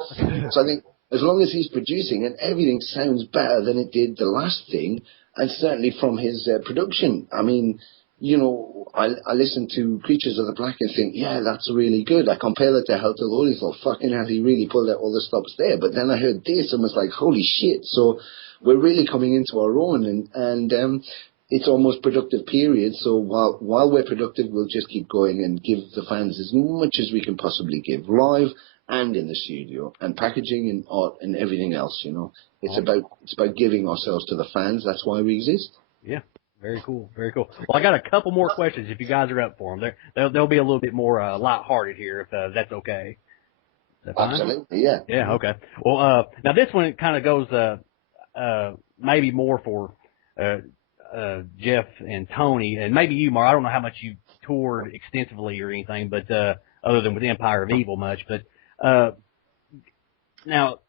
So I think as long as he's producing and everything sounds better than it did the last thing, and certainly from his production, I mean, I listen to Creatures of the Black and think, yeah, that's really good. I compare that to Hell to the Holy, thought, fucking hell, he really pulled out all the stops there. But then I heard this and was like, holy shit. So we're really coming into our own, and it's almost productive period. So while we're productive, we'll just keep going and give the fans as much as we can possibly give, live and in the studio, and packaging and art and everything else. You know, it's Awesome. about giving ourselves to the fans. That's why we exist. Yeah. Very cool. Very cool. Well, I got a couple more questions if you guys are up for them. They'll be a little bit more lighthearted here if that's okay. Is that fine? Absolutely, yeah. Yeah. Okay. Well, now this one kind of goes maybe more for Jeff and Tony, and maybe you, Marc. I don't know how much you toured extensively or anything, but other than with Empire of Evil much. But now,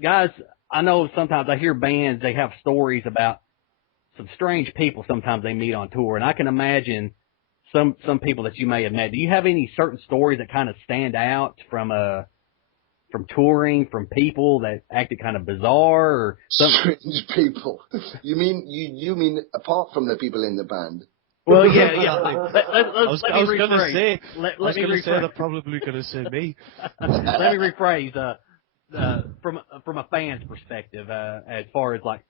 guys, I know sometimes I hear bands, they have stories about some strange people sometimes they meet on tour, and I can imagine some people that you may have met. Do you have any certain stories that kind of stand out from touring, from people that acted kind of bizarre or something? Strange people. You mean apart from the people in the band? Well, yeah. I was going to say, they're probably going to say me. Let me rephrase. From a fan's perspective, as far as like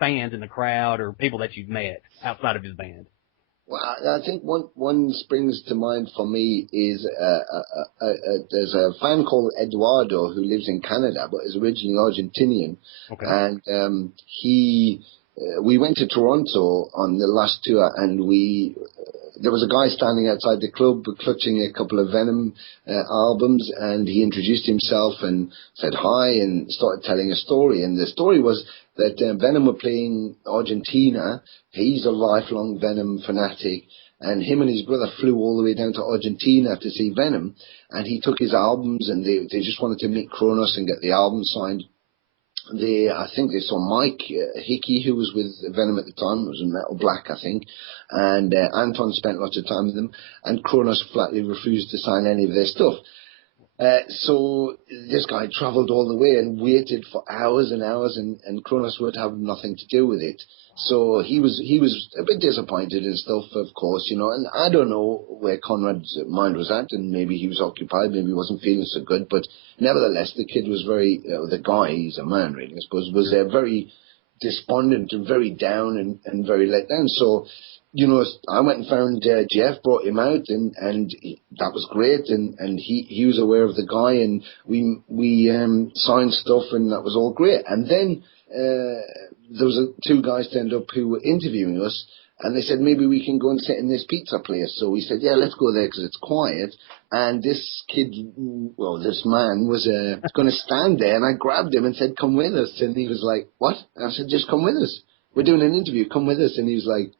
fans in the crowd or people that you've met outside of his band. Well, I think one springs to mind for me is there's a fan called Eduardo who lives in Canada but is originally Argentinian. Okay. And we went to Toronto on the last tour, and there was a guy standing outside the club clutching a couple of Venom albums, and he introduced himself and said hi and started telling a story. And the story was that Venom were playing Argentina. He's a lifelong Venom fanatic, and him and his brother flew all the way down to Argentina to see Venom, and he took his albums, and they just wanted to meet Kronos and get the album signed. I think they saw Mike Hickey, who was with Venom at the time, was in Metal Black, I think, and Anton spent lots of time with them, and Kronos flatly refused to sign any of their stuff. So this guy travelled all the way and waited for hours and hours, and Kronos would have nothing to do with it. So he was a bit disappointed and stuff, of course, you know, and I don't know where Conrad's mind was at, and maybe he was occupied, maybe he wasn't feeling so good, but nevertheless, the kid was very, the guy, he's a man really, I suppose, was very despondent and very down and very let down. So, you know, I went and found Jeff, brought him out, and that was great, and he was aware of the guy, and we signed stuff, and that was all great. And then there was two guys turned up who were interviewing us, and they said maybe we can go and sit in this pizza place. So we said, yeah, let's go there because it's quiet. And this kid, well, this man was going to stand there, and I grabbed him and said, come with us. And he was like, what? And I said, just come with us. We're doing an interview. Come with us. And he was like,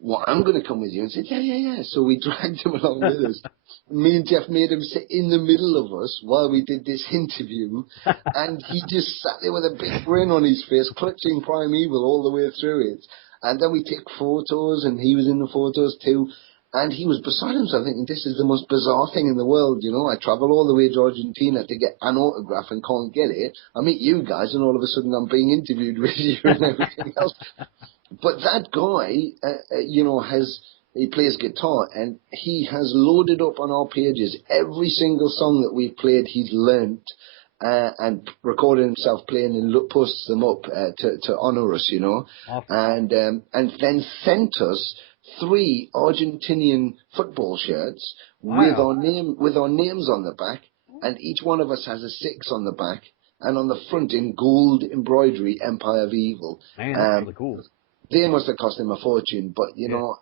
well, I'm going to come with you. And said, yeah. So we dragged him along with us. Me and Jeff made him sit in the middle of us while we did this interview. And he just sat there with a big grin on his face, clutching Prime Evil all the way through it. And then we took photos, and he was in the photos too. And he was beside himself thinking, this is the most bizarre thing in the world, you know. I travel all the way to Argentina to get an autograph and can't get it. I meet you guys, and all of a sudden I'm being interviewed with you and everything else. But that guy, you know, he plays guitar, and he has loaded up on our pages every single song that we've played. He's learnt and recorded himself playing and posts them up to honour us, you know. Awesome. And then sent us 3 Argentinian football shirts with our names on the back, and each one of us has a 6 on the back, and on the front in gold embroidery, Empire of Evil. Man, that's really cool. They must have cost him a fortune, but you know,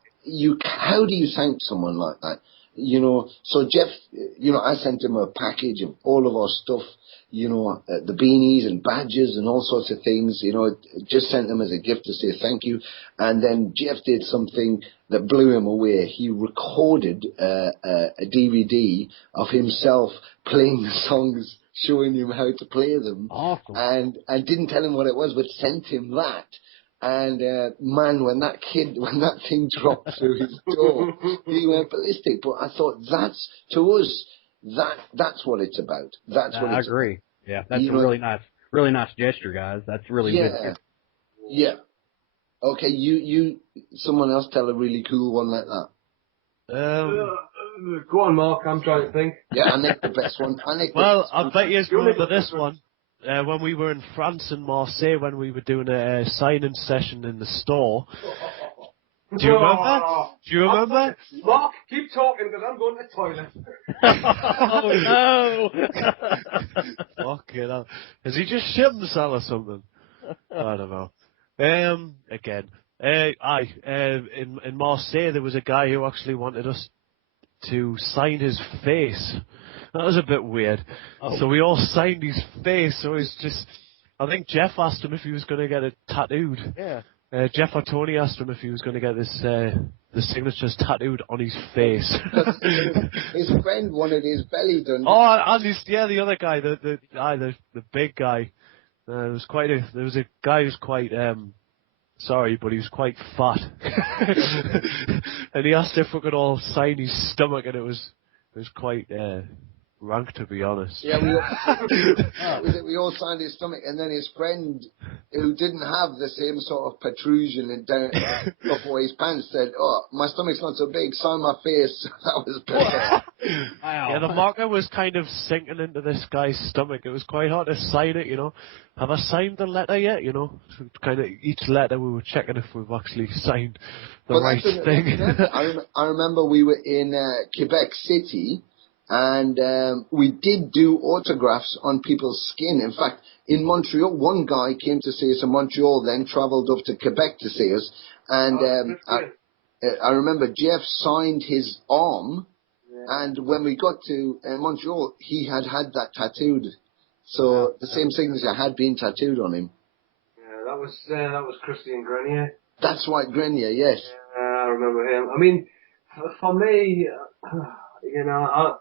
how do you thank someone like that? You know, so Jeff, you know, I sent him a package of all of our stuff, you know, the beanies and badges and all sorts of things, you know, just sent them as a gift to say thank you. And then Jeff did something that blew him away. He recorded a DVD of himself playing the songs, showing him how to play them. Awesome. And didn't tell him what it was, but sent him that. And man, when that thing dropped through his door, he went ballistic. But I thought, to us, that's what it's about. I agree. Yeah, that's a really nice gesture, guys. That's really good. Yeah. Okay, you someone else tell a really cool one like that. Go on, Marc. I'm trying to think. Yeah, I nicked the best one. I bet you remember this one. When we were in France in Marseille, when we were doing a signing session in the store, Do you remember? Do you remember? Marc, keep talking because I'm going to the toilet. Oh, no. Fucking hell. Has he just shit himself or something? I don't know. Again. In Marseille, there was a guy who actually wanted us to sign his face. That was a bit weird. Oh. So we all signed his face, so it's just... I think Jeff asked him if he was going to get it tattooed. Yeah. Jeff or Tony asked him if he was going to get this the signatures tattooed on his face. His friend wanted his belly done. Oh, and the other guy, the big guy. There was a guy who was quite sorry, but he was quite fat, and he asked if we could all sign his stomach, and it was quite rank, to be honest. Yeah, we all signed his stomach, and then his friend, who didn't have the same sort of protrusion and down before his pants, said, "Oh, my stomach's not so big, sign my face." That was perfect. Wow. Yeah, the marker was kind of sinking into this guy's stomach. It was quite hard to sign it, you know. Have I signed the letter yet, you know? So kind of each letter we were checking if we've actually signed the right thing. I remember we were in Quebec City, and we did do autographs on people's skin. In fact, in Montreal, one guy came to see us in Montreal, then travelled up to Quebec to see us, and I remember Jeff signed his arm. And when we got to Montreal, he had that tattooed. So the same signature had been tattooed on him. Yeah, that was Christian Grenier. That's right, Grenier, yes. I remember him. I mean, for me, you know,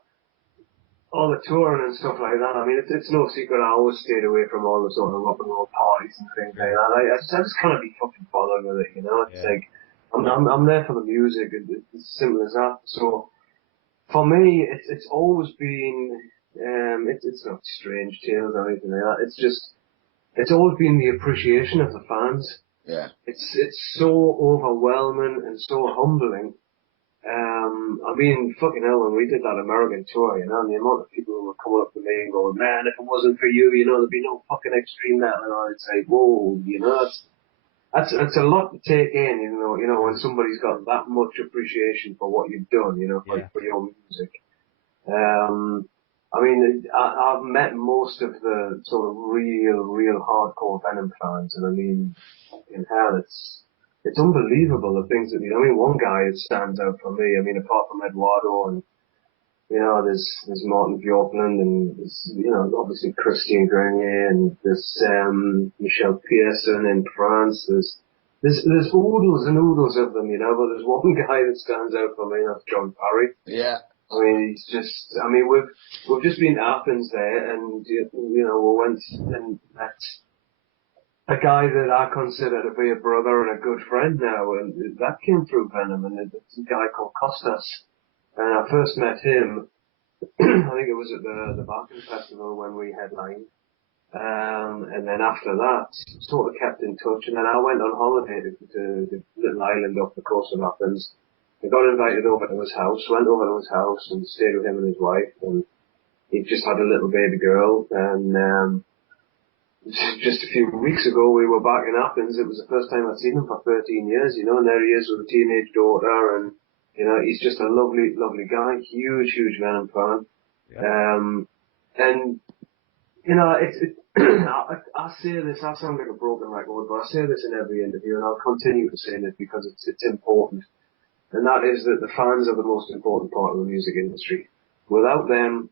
all the touring and stuff like that. I mean, it's no secret I always stayed away from all the sort of rock and roll parties and things like that. I just can't be fucking bothered with it, you know. It's like I'm there for the music. It's as simple as that. So. For me, it's always been, it's not strange tales or anything like that. It's always been the appreciation of the fans. Yeah. It's so overwhelming and so humbling. I mean, fucking hell, when we did that American tour, you know, and the amount of people who were coming up to me and going, "Man, if it wasn't for you, you know, there'd be no fucking extreme metal." And I'd say, "Whoa, you know, that's a lot to take in, you know, when somebody's got that much appreciation for what you've done, you know, for your music." I mean, I've met most of the sort of real hardcore Venom fans, and I mean, in hell, it's unbelievable the things that I mean, one guy that stands out for me. I mean, apart from Eduardo and you know, there's Martin Bjorkland and there's, you know, obviously Christian Grenier and there's Michel Pearson in France. There's oodles and oodles of them, you know, but there's one guy that stands out for me, that's John Parry. Yeah. I mean, he's just, I mean, we've just been to Athens there and, you know, we went and met a guy that I consider to be a brother and a good friend now, and that came through Venom, and it's a guy called Costas. And I first met him, I think it was at the Barking Festival when we headlined. And then after that, sort of kept in touch. And then I went on holiday to the little island off the coast of Athens. I got invited over to his house, went over to his house and stayed with him and his wife. And he just had a little baby girl. And just a few weeks ago, we were back in Athens. It was the first time I'd seen him for 13 years, you know, and there he is with a teenage daughter and you know, he's just a lovely guy, huge Venom fan. Yeah. And, you know, I say this, I sound like a broken record, but I say this in every interview, and I'll continue to say this because it's important. And that is that the fans are the most important part of the music industry. Without them,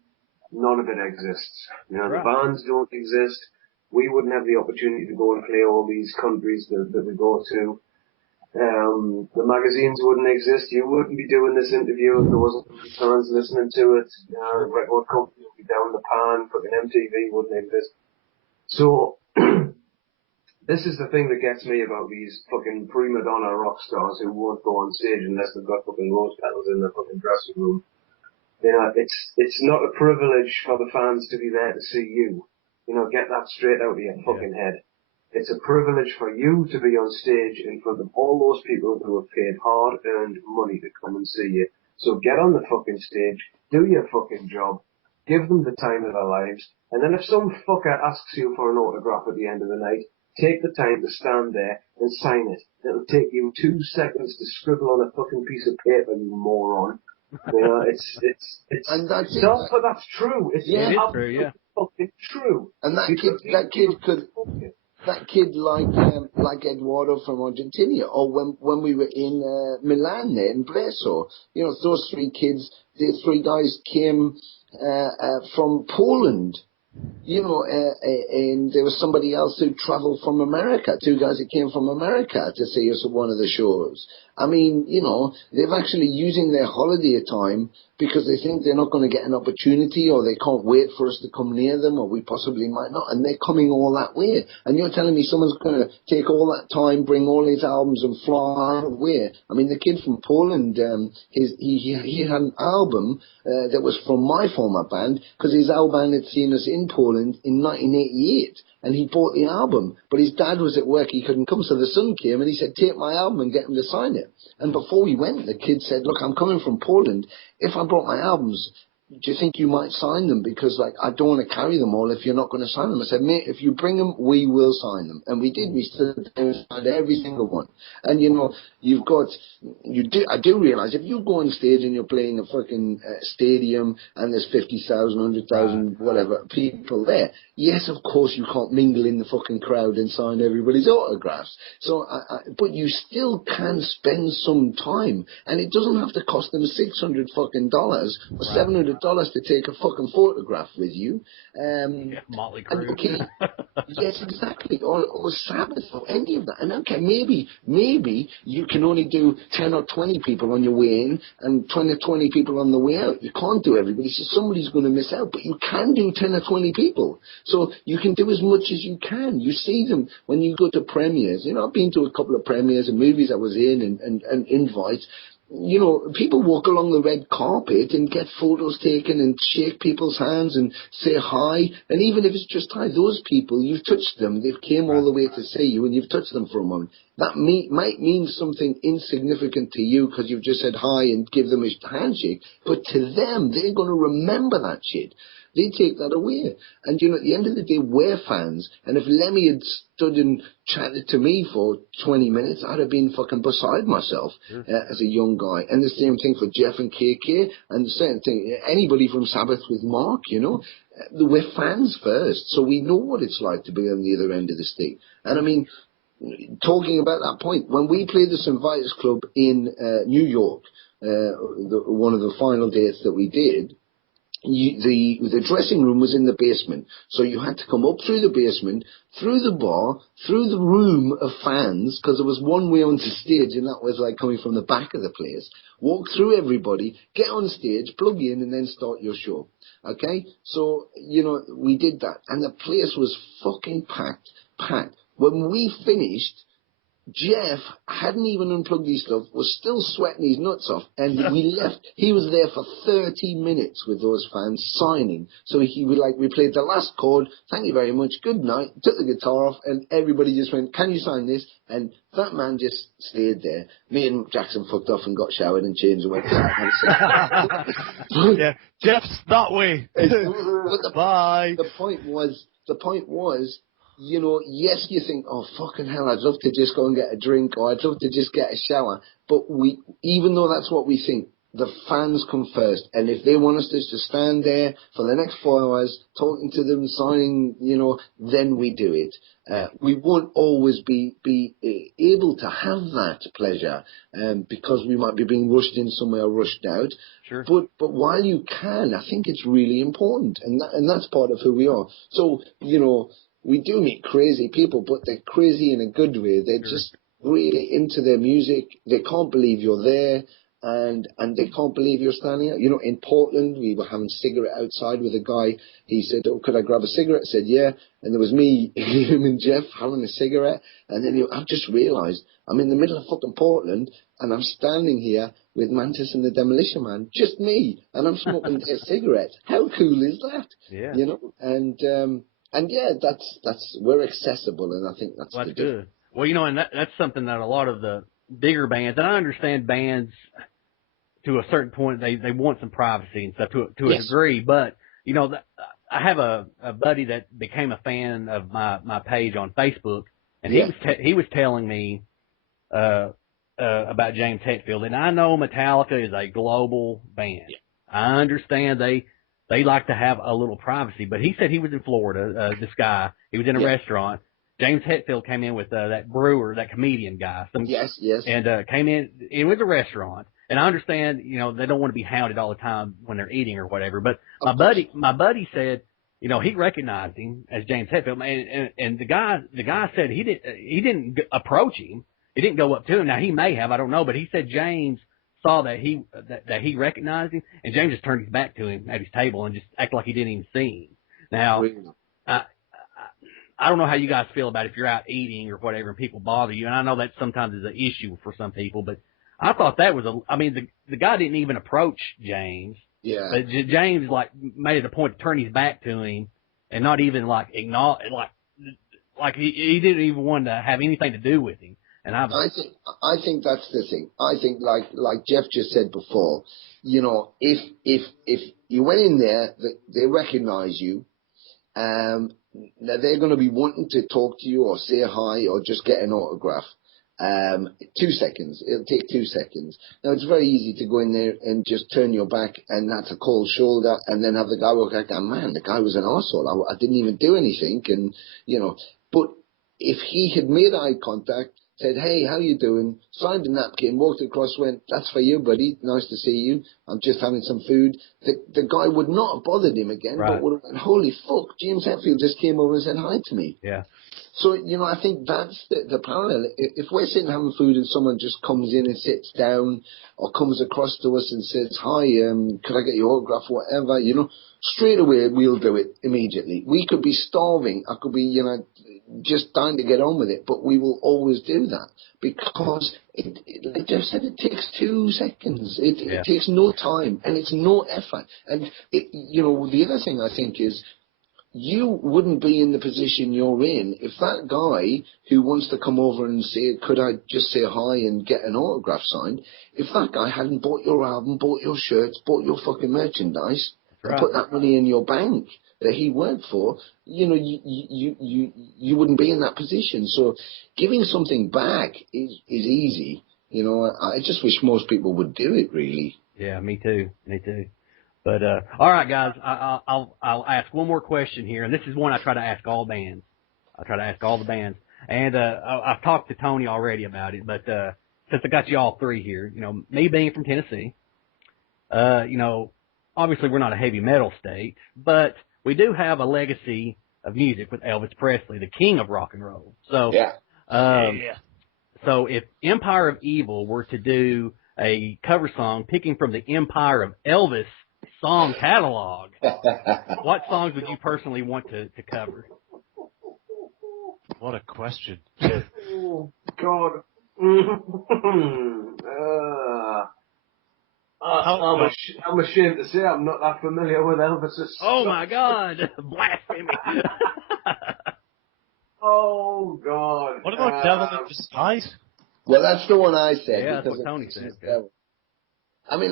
none of it exists. You know, right. The bands don't exist. We wouldn't have the opportunity to go and play all these countries that we go to. The magazines wouldn't exist. You wouldn't be doing this interview if there wasn't fans listening to it. You know, the record company would be down the pan. Fucking MTV wouldn't exist. So, this is the thing that gets me about these fucking prima donna rock stars who won't go on stage unless they've got fucking rose petals in their fucking dressing room. You know, it's not a privilege for the fans to be there to see you. You know, get that straight out of your fucking head. It's a privilege for you to be on stage in front of all those people who have paid hard-earned money to come and see you. So get on the fucking stage, do your fucking job, give them the time of their lives, and then if some fucker asks you for an autograph at the end of the night, take the time to stand there and sign it. It'll take you 2 seconds to scribble on a fucking piece of paper, you moron. You know, it's and that's it. no, but that's true. It's true, fucking true. And that kid like Eduardo from Argentina, or when we were in Milan there in Breslau, you know, those 3 kids, the 3 guys came from Poland. You know, and there was somebody else who travelled from America, 2 guys that came from America to see us at one of the shows. I mean, you know, they're actually using their holiday time because they think they're not going to get an opportunity, or they can't wait for us to come near them, or we possibly might not, and they're coming all that way. And you're telling me someone's going to take all that time, bring all his albums and fly away? I mean, the kid from Poland, he had an album that was from my former band, because his album band had seen us in Poland in 1988. And he bought the album, but his dad was at work, he couldn't come, so the son came and he said, take my album and get him to sign it. And before we went, the kid said, look, I'm coming from Poland. If I brought my albums, do you think you might sign them? Because, like, I don't want to carry them all if you're not going to sign them. I said, mate, if you bring them, we will sign them. And we did. We stood there and signed every single one. And, you know, I do realize if you go on stage and you're playing a fucking stadium and there's 50,000, 100,000, whatever, people there, yes, of course you can't mingle in the fucking crowd and sign everybody's autographs. So, but you still can spend some time. And it doesn't have to cost them $600 fucking dollars or $700 to take a fucking photograph with you. Motley Crue. Okay, yes, exactly. Or Sabbath or any of that. And okay, maybe you can only do 10 or 20 people on your way in and 20 or 20 people on the way out. You can't do everybody, so somebody's going to miss out. But you can do 10 or 20 people. So you can do as much as you can. You see them when you go to premieres. You know, I've been to a couple of premieres and movies I was in and invites. You know, people walk along the red carpet and get photos taken and shake people's hands and say hi. And even if it's just hi, those people, you've touched them. They've came all the way to see you and you've touched them for a moment. That might mean something insignificant to you because you've just said hi and give them a handshake. But to them, they're going to remember that shit. They take that away. And, you know, at the end of the day, we're fans. And if Lemmy had stood and chatted to me for 20 minutes, I'd have been fucking beside myself as a young guy. And the same thing for Jeff and KK. And the same thing, anybody from Sabbath with Marc, you know. We're fans first. So we know what it's like to be on the other end of the stick. And, I mean, talking about that point, when we played the Inviters Club in New York, one of the final dates that we did, the dressing room was in the basement, so you had to come up through the basement, through the bar, through the room of fans, because there was one way onto stage, and that was like coming from the back of the place. Walk through everybody, get on stage, plug in, and then start your show. Okay? So, you know, we did that, and the place was fucking packed. When we finished, Jeff hadn't even unplugged his stuff, was still sweating his nuts off, and we left. He was there for 30 minutes with those fans signing. So we played the last chord, thank you very much, good night, took the guitar off, and everybody just went, can you sign this? And that man just stayed there. Me and Jackson fucked off and got showered and changed and went to yeah, Jeff's that way. Bye. The point was, you know, yes, you think, oh, fucking hell, I'd love to just go and get a drink, or I'd love to just get a shower. But even though that's what we think, the fans come first. And if they want us to just stand there for the next 4 hours, talking to them, signing, you know, then we do it. We won't always be able to have that pleasure, because we might be being rushed in somewhere or rushed out. Sure. But while you can, I think it's really important. And that's part of who we are. So, you know, we do meet crazy people, but they're crazy in a good way. They're just really into their music. They can't believe you're there, and they can't believe you're standing out. You know, in Portland, we were having a cigarette outside with a guy. He said, oh, could I grab a cigarette? I said, yeah. And there was me, him and Jeff having a cigarette. And then I've just realized I'm in the middle of fucking Portland, and I'm standing here with Mantas and the Demolition Man, just me, and I'm smoking a cigarette. How cool is that? Yeah. You know, and yeah, that's we're accessible, and I think that's good. Well, you know, and that's something that a lot of the bigger bands, and I understand bands to a certain point, they want some privacy and stuff to a degree, but you know, I have a buddy that became a fan of my page on Facebook, and he was telling me about James Hetfield, and I know Metallica is a global band. Yeah. I understand they like to have a little privacy, but he said he was in Florida. This guy, he was in a restaurant. James Hetfield came in with that brewer, that comedian guy. Yes. And came in. It was a restaurant, and I understand, they don't want to be hounded all the time when they're eating or whatever. But my buddy said, he recognized him as James Hetfield, and the guy said he didn't approach him. He didn't go up to him. Now he may have, I don't know, but he said James saw that he recognized him, and James just turned his back to him at his table and just acted like he didn't even see him. Now, I don't know how you guys feel about if you're out eating or whatever and people bother you, and I know that sometimes is an issue for some people, but I thought that was the guy didn't even approach James. Yeah. But James made it a point to turn his back to him and not even acknowledge, he didn't even want to have anything to do with him. And I think that's the thing. I think like Jeff just said before, if you went in there, they recognize you, now they're going to be wanting to talk to you or say hi or just get an autograph. 2 seconds. It'll take 2 seconds. Now it's very easy to go in there and just turn your back, and that's a cold shoulder, and then have the guy walk like, man, the guy was an arsehole. I didn't even do anything, and but if he had made eye contact, said, hey, how you doing? Signed a napkin, walked across, went, that's for you, buddy. Nice to see you. I'm just having some food. The guy would not have bothered him again, but would have went, holy fuck, James Hetfield just came over and said hi to me. Yeah. So, I think that's the parallel. If we're sitting having food and someone just comes in and sits down or comes across to us and says, hi, could I get your autograph, whatever, straight away we'll do it immediately. We could be starving. I could be, just dying to get on with it, but we will always do that because, like Jeff said, it takes 2 seconds. It takes no time and it's no effort. And, the other thing I think is, you wouldn't be in the position you're in if that guy who wants to come over and say, could I just say hi and get an autograph signed, if that guy hadn't bought your album, bought your shirts, bought your fucking merchandise, and put that money in your bank that he worked for, you wouldn't be in that position. So giving something back is easy. I just wish most people would do it, really. Yeah, me too. But all right, guys, I'll ask one more question here, and this is one I try to ask all bands. And I've talked to Tony already about it, but since I got you all three here, me being from Tennessee, obviously we're not a heavy metal state, but we do have a legacy of music with Elvis Presley, the king of rock and roll. So So if Empire of Evil were to do a cover song picking from the Empire of Elvis song catalog, what songs would you personally want to cover? What a question. Oh, God. I'm ashamed to say I'm not that familiar with Elvis's stuff. Oh, my God. Blasphemy. Oh, God. What about Devil in Disguise? Well, that's the one I said. Yeah, that's what Tony said. I mean,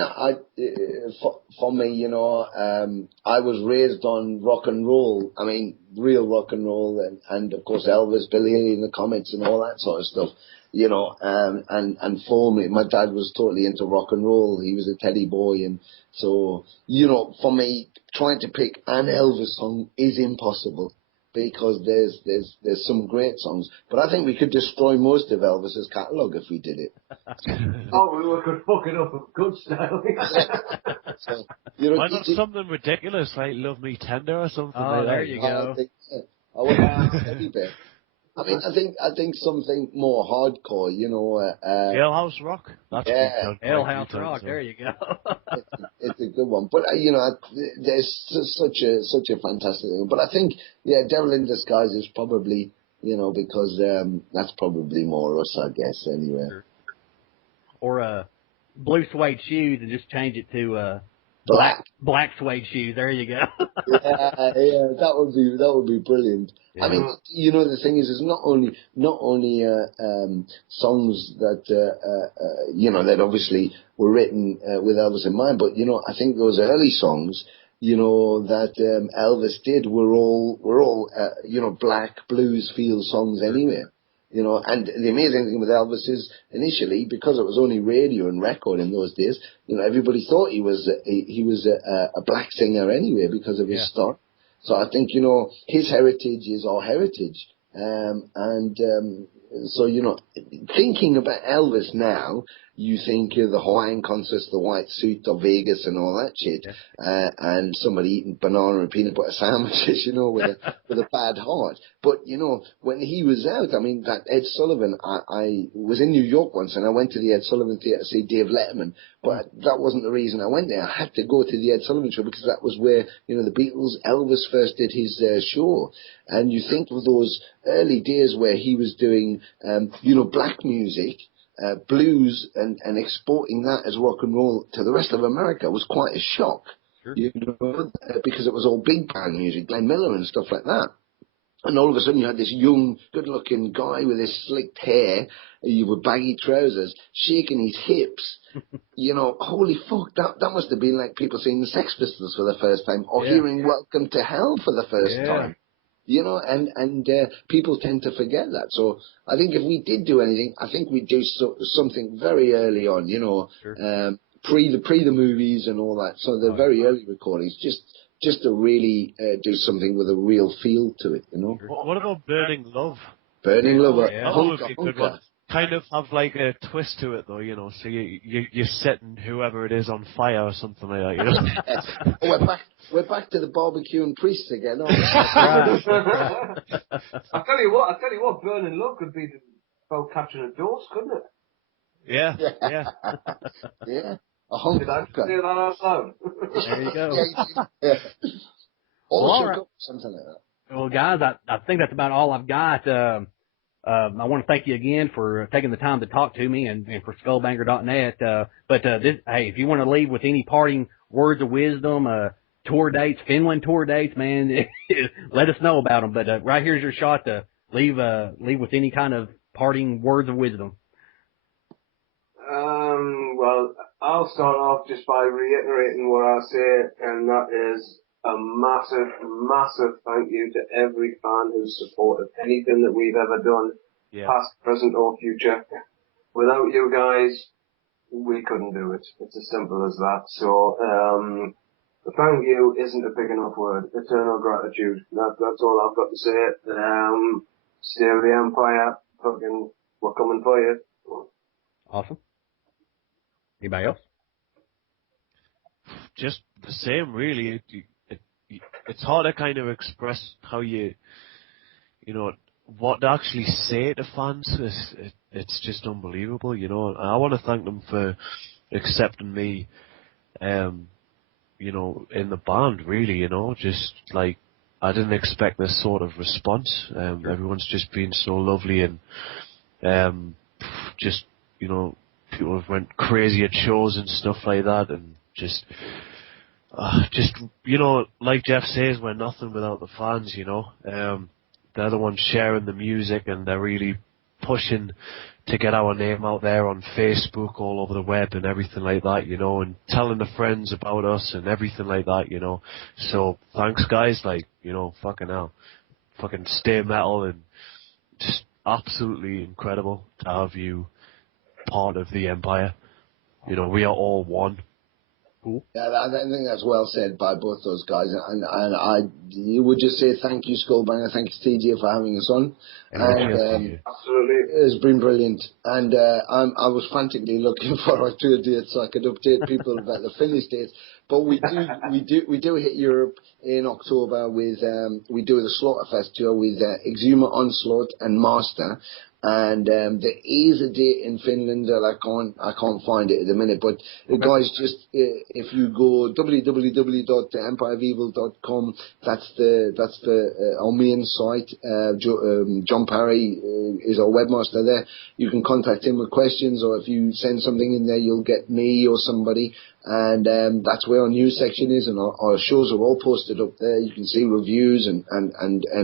for me, I was raised on rock and roll. I mean, real rock and roll, and of course Elvis, Billy in the Comets, and all that sort of stuff. And for me, my dad was totally into rock and roll. He was a Teddy boy, and so for me, trying to pick an Elvis song is impossible. Because there's some great songs, but I think we could destroy most of Elvis's catalogue if we did it. We could fuck it up with good style. So, why not something ridiculous like "Love Me Tender" or something? Oh, there you go. I would Teddy Bear. I mean, I think something more hardcore. Jailhouse Rock. That's Jailhouse Rock. There you go. It's a good one, but there's such a fantastic thing. But I think Devil in Disguise is probably because that's probably more us, I guess. Anyway. Sure. Or blue suede shoes and just change it to black suede shoes. There you go. yeah, that would be brilliant. Yeah. I mean, the thing is not only songs that that obviously were written with Elvis in mind, but I think those early songs that Elvis did were all black blues feel songs anyway. You know, and the amazing thing with Elvis is initially, because it was only radio and record in those days, you know, everybody thought he was a black singer anyway because of his start. So I think, you know, his heritage is our heritage. So, you know, thinking about Elvis now, you think of the Hawaiian concerts, the white suit of Vegas and all that shit, and somebody eating banana and peanut butter sandwiches, you know, with a bad heart. But, you know, when he was out, I mean, that Ed Sullivan, I was in New York once and I went to the Ed Sullivan Theatre to see Dave Letterman, but that wasn't the reason I went there. I had to go to the Ed Sullivan show because that was where, you know, the Beatles, Elvis first did his show. And you think of those early days where he was doing, you know, black music, blues, and exporting that as rock and roll to the rest of America was quite a shock. Sure. You know, because it was all big band music, Glenn Miller and stuff like that. And all of a sudden you had this young, good-looking guy with his slicked hair, with baggy trousers, shaking his hips. You know, holy fuck, that must have been like people seeing the Sex Pistols for the first time, or hearing Welcome to Hell for the first time. You know, and people tend to forget that. So I think if we did do anything, I think we'd do something very early on, you know, pre the movies and all that. So the very early recordings, just to really do something with a real feel to it, you know. What about Burning Love? Burning Love, that would be a good one. Kind of have like a twist to it though, you know. So you're setting whoever it is on fire or something like that, you know. We're back to the barbecue and priests again, aren't we? I tell you what, Burning Love could be about capturing a dose, couldn't it? Yeah. Yeah. A honk. Did I say that out loud? There you go. All right. Something like that. Well, guys, I think that's about all I've got. I want to thank you again for taking the time to talk to me and for skullbanger.net. Hey, if you want to leave with any parting words of wisdom, tour dates, Finland tour dates, man, let us know about them. But right here's your shot to leave with any kind of parting words of wisdom. Well, I'll start off just by reiterating what I say, and that is a massive, massive thank you to every fan who's supported anything that we've ever done, past, present, or future. Without you guys, we couldn't do it. It's as simple as that. So, thank you isn't a big enough word. Eternal gratitude. That's all I've got to say. Stay with the Empire. Fucking, we're coming for you. Awesome. Anybody else? Just the same, really. It's hard to kind of express how you know, what to actually say to fans. It's just unbelievable, you know. And I want to thank them for accepting me, you know, in the band, really, you know. Just like, I didn't expect this sort of response. Everyone's just been so lovely, and just, you know, people have went crazy at shows and stuff like that, and just, you know, like Jeff says, we're nothing without the fans, you know. They're the ones sharing the music, and they're really pushing to get our name out there on Facebook, all over the web and everything like that, you know, and telling the friends about us and everything like that, you know. So thanks, guys, like, you know, fucking hell. Fucking stay metal, and just absolutely incredible to have you part of the Empire. You know, we are all one. Cool. Yeah, I think that's well said by both those guys, and I would just say thank you, Skullbanger, thank you, TJ, for having us on, and absolutely, it's been brilliant. And I was frantically looking for our tour dates so I could update people about the finish dates. But we do hit Europe in October with we do the Slaughterfest tour with Exuma, Onslaught, and Master. And there is a date in Finland that I can't find it at the minute. But guys, just if you go www.empireofevil.com, that's the our main site. John Parry is our webmaster there. You can contact him with questions, or if you send something in there, you'll get me or somebody. And that's where our news section is, and our shows are all posted up there. You can see reviews and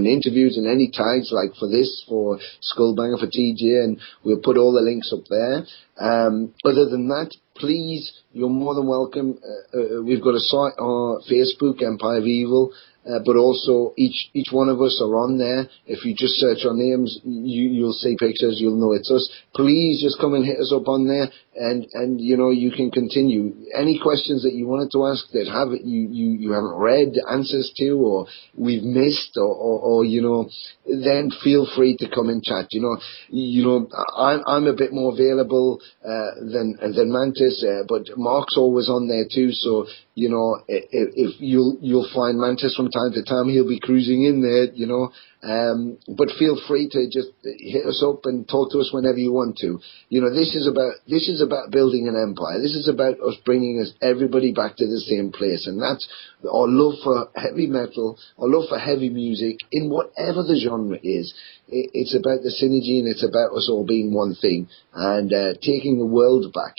interviews and any tags like for this, for Skullbanger, for TJ, and we'll put all the links up there. Other than that, please, you're more than welcome. We've got a site on Facebook, Empire of Evil, but also each one of us are on there. If you just search our names, you'll see pictures, you'll know it's us. Please just come and hit us up on there, and you can continue. Any questions that you wanted to ask that you haven't read answers to, or we've missed, or then feel free to come and chat. I'm a bit more available than Mantas, but Marc's always on there too. So if you'll find Mantas from time to time, he'll be cruising in there. But feel free to just hit us up and talk to us whenever you want to. This is about building an empire. This is about us bringing everybody back to the same place, and that's our love for heavy metal, our love for heavy music in whatever the genre is. It's about the synergy, and it's about us all being one thing and taking the world back.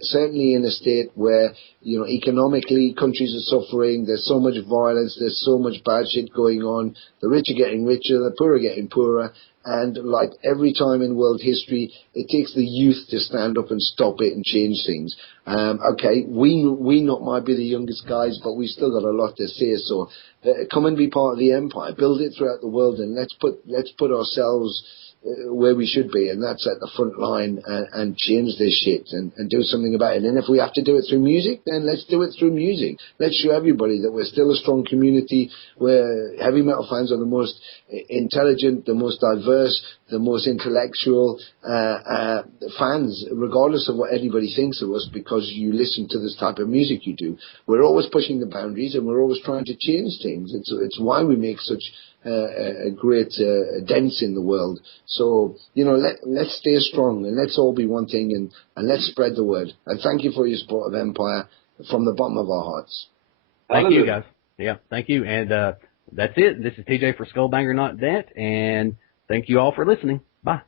Certainly in a state where economically countries are suffering. There's so much violence. There's so much bad shit going on. The rich are getting richer. The poor are getting poorer. And like every time in world history, it takes the youth to stand up and stop it and change things. Okay, we not might be the youngest guys, but we've still got a lot to say. So come and be part of the empire, build it throughout the world, and let's put ourselves where we should be, and that's at the front line, and change this shit and do something about it. And if we have to do it through music, then let's do it through music. Let's show everybody that we're still a strong community, where heavy metal fans are the most intelligent, the most diverse, the most intellectual fans, regardless of what anybody thinks of us, because you listen to this type of music you do. We're always pushing the boundaries, and we're always trying to change things. It's why we make such a great dents in the world. So let's stay strong, and let's all be one thing, and let's spread the word. And thank you for your support of Empire from the bottom of our hearts. Thank you, guys. Yeah, thank you. And that's it. This is TJ for Skullbanger Not Dead, and thank you all for listening. Bye.